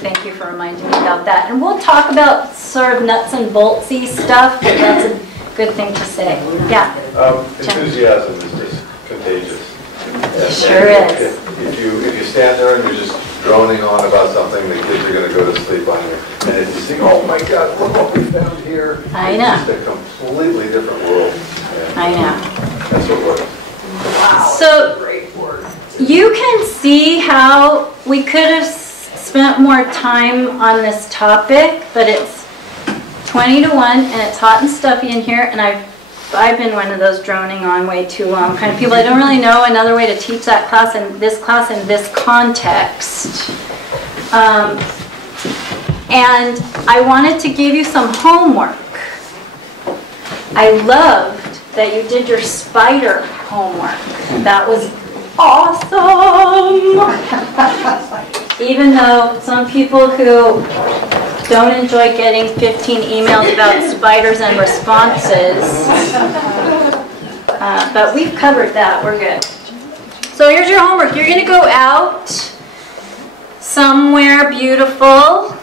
thank you for reminding me about that. And we'll talk about sort of nuts and boltsy stuff, but that's a good thing to say. Yeah. Enthusiasm is just contagious. Sure is. If you stand there and you're just droning on about something, the kids are going to go to sleep on you. And if you think, oh my God, look what we found here. I know. It's just a completely different world. And I know. that's what works. Wow, so great word. You can see how we could have spent more time on this topic, but it's 20 to 1 and it's hot and stuffy in here, and I've been one of those droning on way too long kind of people. I don't really know another way to teach that class in this context. And I wanted to give you some homework. I loved that you did your spider homework. That was awesome! Even though some people who don't enjoy getting 15 emails about spiders and responses. But we've covered that, we're good. So here's your homework. You're going to go out somewhere beautiful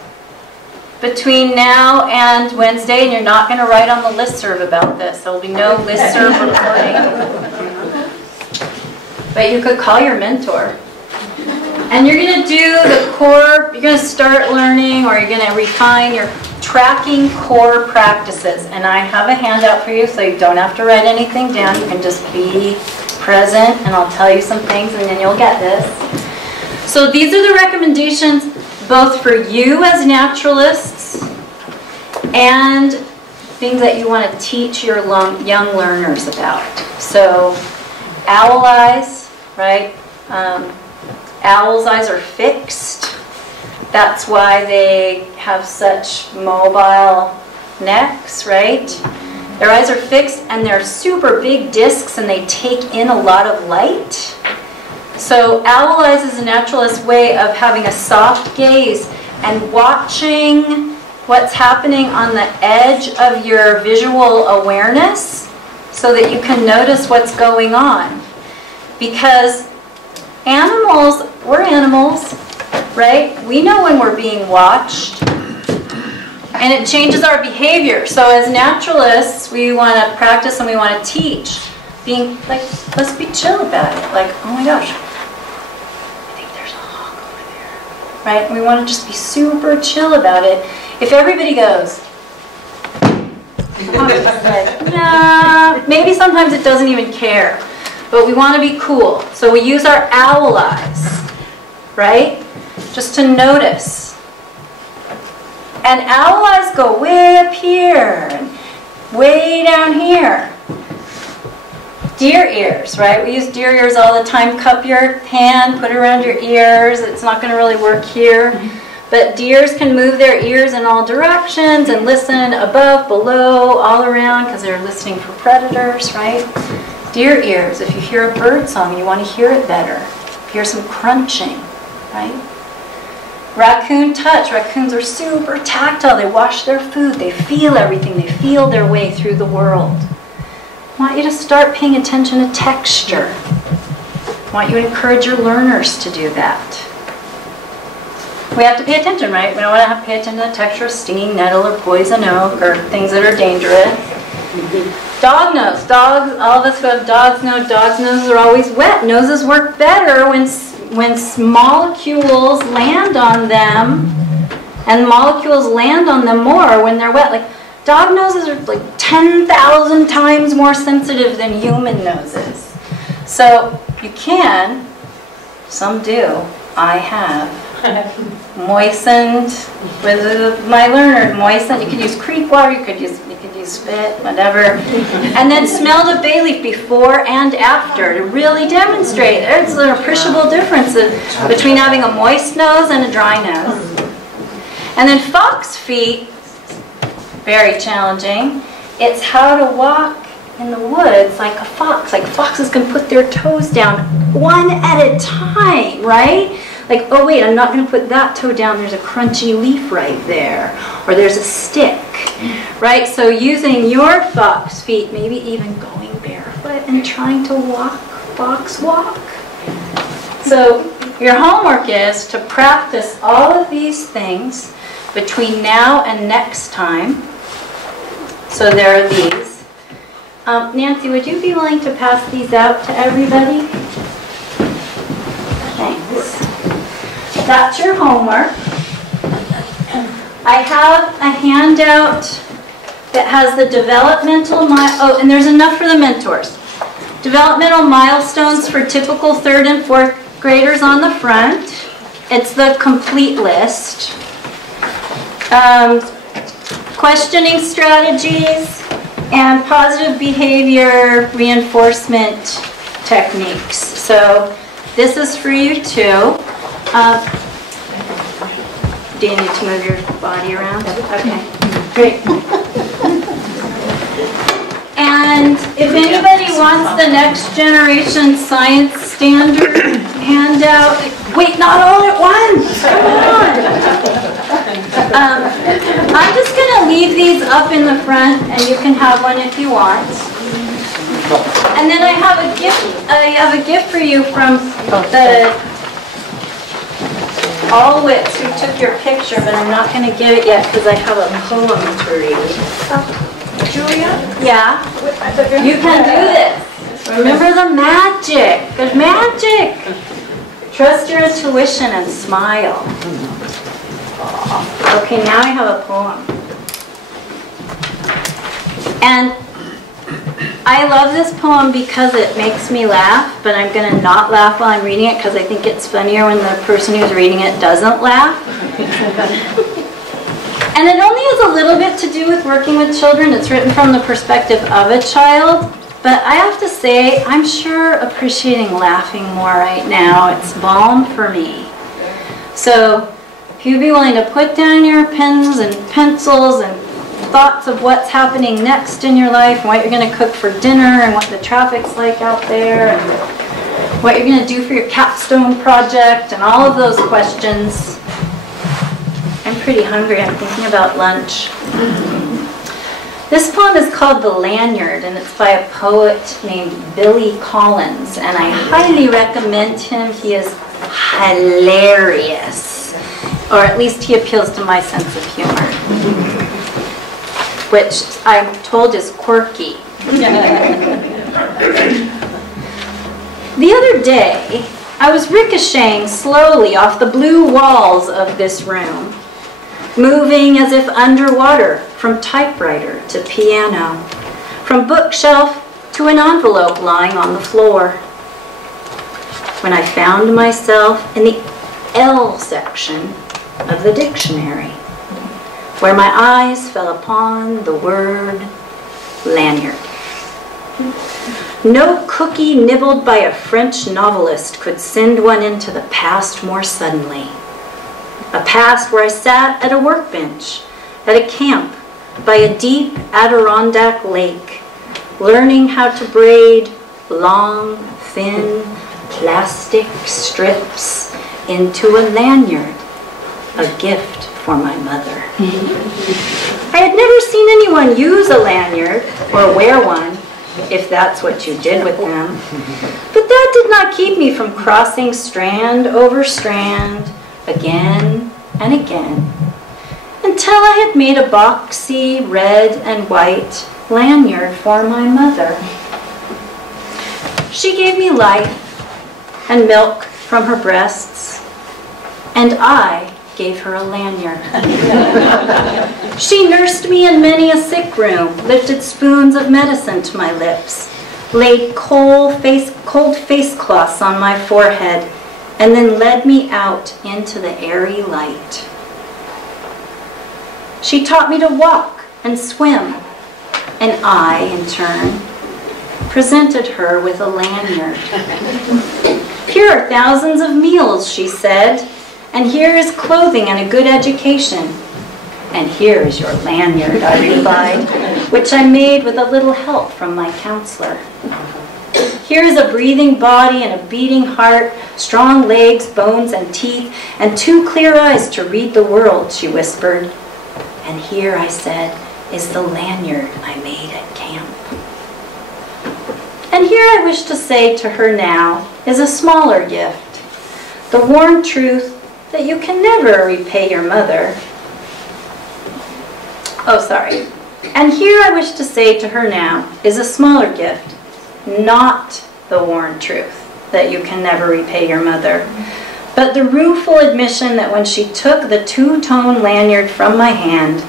between now and Wednesday, and you're not going to write on the listserv about this. There will be no listserv recording. But you could call your mentor. And you're going to do the core, you're going to start learning, or you're going to refine your tracking core practices. And I have a handout for you, so you don't have to write anything down. You can just be present, and I'll tell you some things, and then you'll get this. So these are the recommendations both for you as naturalists and things that you want to teach your young learners about. So owl eyes, right? Owls' eyes are fixed. That's why they have such mobile necks, right? Their eyes are fixed and they're super big discs and they take in a lot of light. So owl eyes is a naturalist's way of having a soft gaze and watching what's happening on the edge of your visual awareness so that you can notice what's going on. Because animals, we're animals, right? We know when we're being watched, and it changes our behavior. So as naturalists, we want to practice and we want to teach. being like, let's be chill about it. Like, oh my gosh, I think there's a hawk over there, right? We want to just be super chill about it. If everybody goes, like, nah, maybe sometimes it doesn't even care, but we want to be cool. So we use our owl eyes, right? Just to notice. And owl eyes go way up here, and way down here. Deer ears, right? We use deer ears all the time. Cup your hand, put it around your ears. It's not going to really work here. But deers can move their ears in all directions and listen above, below, all around, because they're listening for predators, right? Deer ears, if you hear a bird song, you want to hear it better. Hear some crunching, right? Raccoon touch. Raccoons are super tactile. They wash their food. They feel everything. They feel their way through the world. I want you to start paying attention to texture. I want you to encourage your learners to do that. We have to pay attention, right? We don't want to have to pay attention to the texture of stinging nettle or poison oak or things that are dangerous. Dog nose. Dogs, all of us who have dogs know dogs' noses are always wet. Noses work better when molecules land on them, and molecules land on them more when they're wet. Like, dog noses are like 10,000 times more sensitive than human noses. So you can, some do, I have, moistened with my learner, moistened. You could use creek water, you could use spit, whatever, and then smelled a bay leaf before and after to really demonstrate. There's an appreciable difference between having a moist nose and a dry nose. And then fox feet, very challenging. It's how to walk in the woods like a fox. Like foxes can put their toes down one at a time, right? Like, oh wait, I'm not going to put that toe down, there's a crunchy leaf right there, or there's a stick, right? So using your fox feet, maybe even going barefoot and trying to walk, fox walk. So your homework is to practice all of these things between now and next time. So there are these. Nancy, would you be willing to pass these out to everybody? Thanks. That's your homework. I have a handout that has the developmental, and there's enough for the mentors. Developmental milestones for typical 3rd and 4th graders on the front. It's the complete list. Questioning strategies and positive behavior reinforcement techniques. So this is for you too. Do you need to move your body around? Okay, great. And if anybody wants the Next Generation Science Standard handout, wait, not all at once, come on. I'm just going to leave these up in the front, and you can have one if you want. And then I have a gift for you from the Allwits who took your picture, but I'm not going to give it yet because I have a poem to read. Julia? Yeah? You can do this. Remember the magic. There's magic. Trust your intuition and smile. Okay, now I have a poem. And I love this poem because it makes me laugh, but I'm going to not laugh while I'm reading it because I think it's funnier when the person who's reading it doesn't laugh. And it only has a little bit to do with working with children. It's written from the perspective of a child. But I have to say, I'm sure appreciating laughing more right now. It's balm for me. So if you'd be willing to put down your pens and pencils and thoughts of what's happening next in your life, and what you're going to cook for dinner, and what the traffic's like out there, and what you're going to do for your capstone project, and all of those questions. I'm pretty hungry. I'm thinking about lunch. This poem is called The Lanyard, and it's by a poet named Billy Collins, and I highly recommend him. He is hilarious, or at least he appeals to my sense of humor, which I'm told is quirky. The other day, I was ricocheting slowly off the blue walls of this room, moving as if underwater from typewriter to piano, from bookshelf to an envelope lying on the floor, when I found myself in the L section of the dictionary, where my eyes fell upon the word lanyard. No cookie nibbled by a French novelist could send one into the past more suddenly. A past where I sat at a workbench, at a camp, by a deep Adirondack lake, learning how to braid long, thin, plastic strips into a lanyard, a gift for my mother. I had never seen anyone use a lanyard or wear one, if that's what you did with them. But that did not keep me from crossing strand over strand, again and again, until I had made a boxy red and white lanyard for my mother. She gave me life and milk from her breasts, and I gave her a lanyard. She nursed me in many a sick room, lifted spoons of medicine to my lips, laid cold face cloths on my forehead, and then led me out into the airy light. She taught me to walk and swim, and I, in turn, presented her with a lanyard. Here are thousands of meals, she said, and here is clothing and a good education. And here is your lanyard, I replied, which I made with a little help from my counselor. Here is a breathing body and a beating heart, strong legs, bones, and teeth, and 2 clear eyes to read the world, she whispered. And here, I said, is the lanyard I made at camp. And here I wish to say to her now is a smaller gift, the warm truth that you can never repay your mother. Oh, sorry. And here I wish to say to her now is a smaller gift, not the worn truth that you can never repay your mother, but the rueful admission that when she took the 2-tone lanyard from my hand,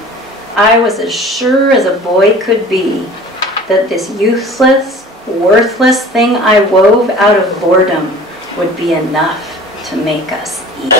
I was as sure as a boy could be that this useless, worthless thing I wove out of boredom would be enough to make us eat.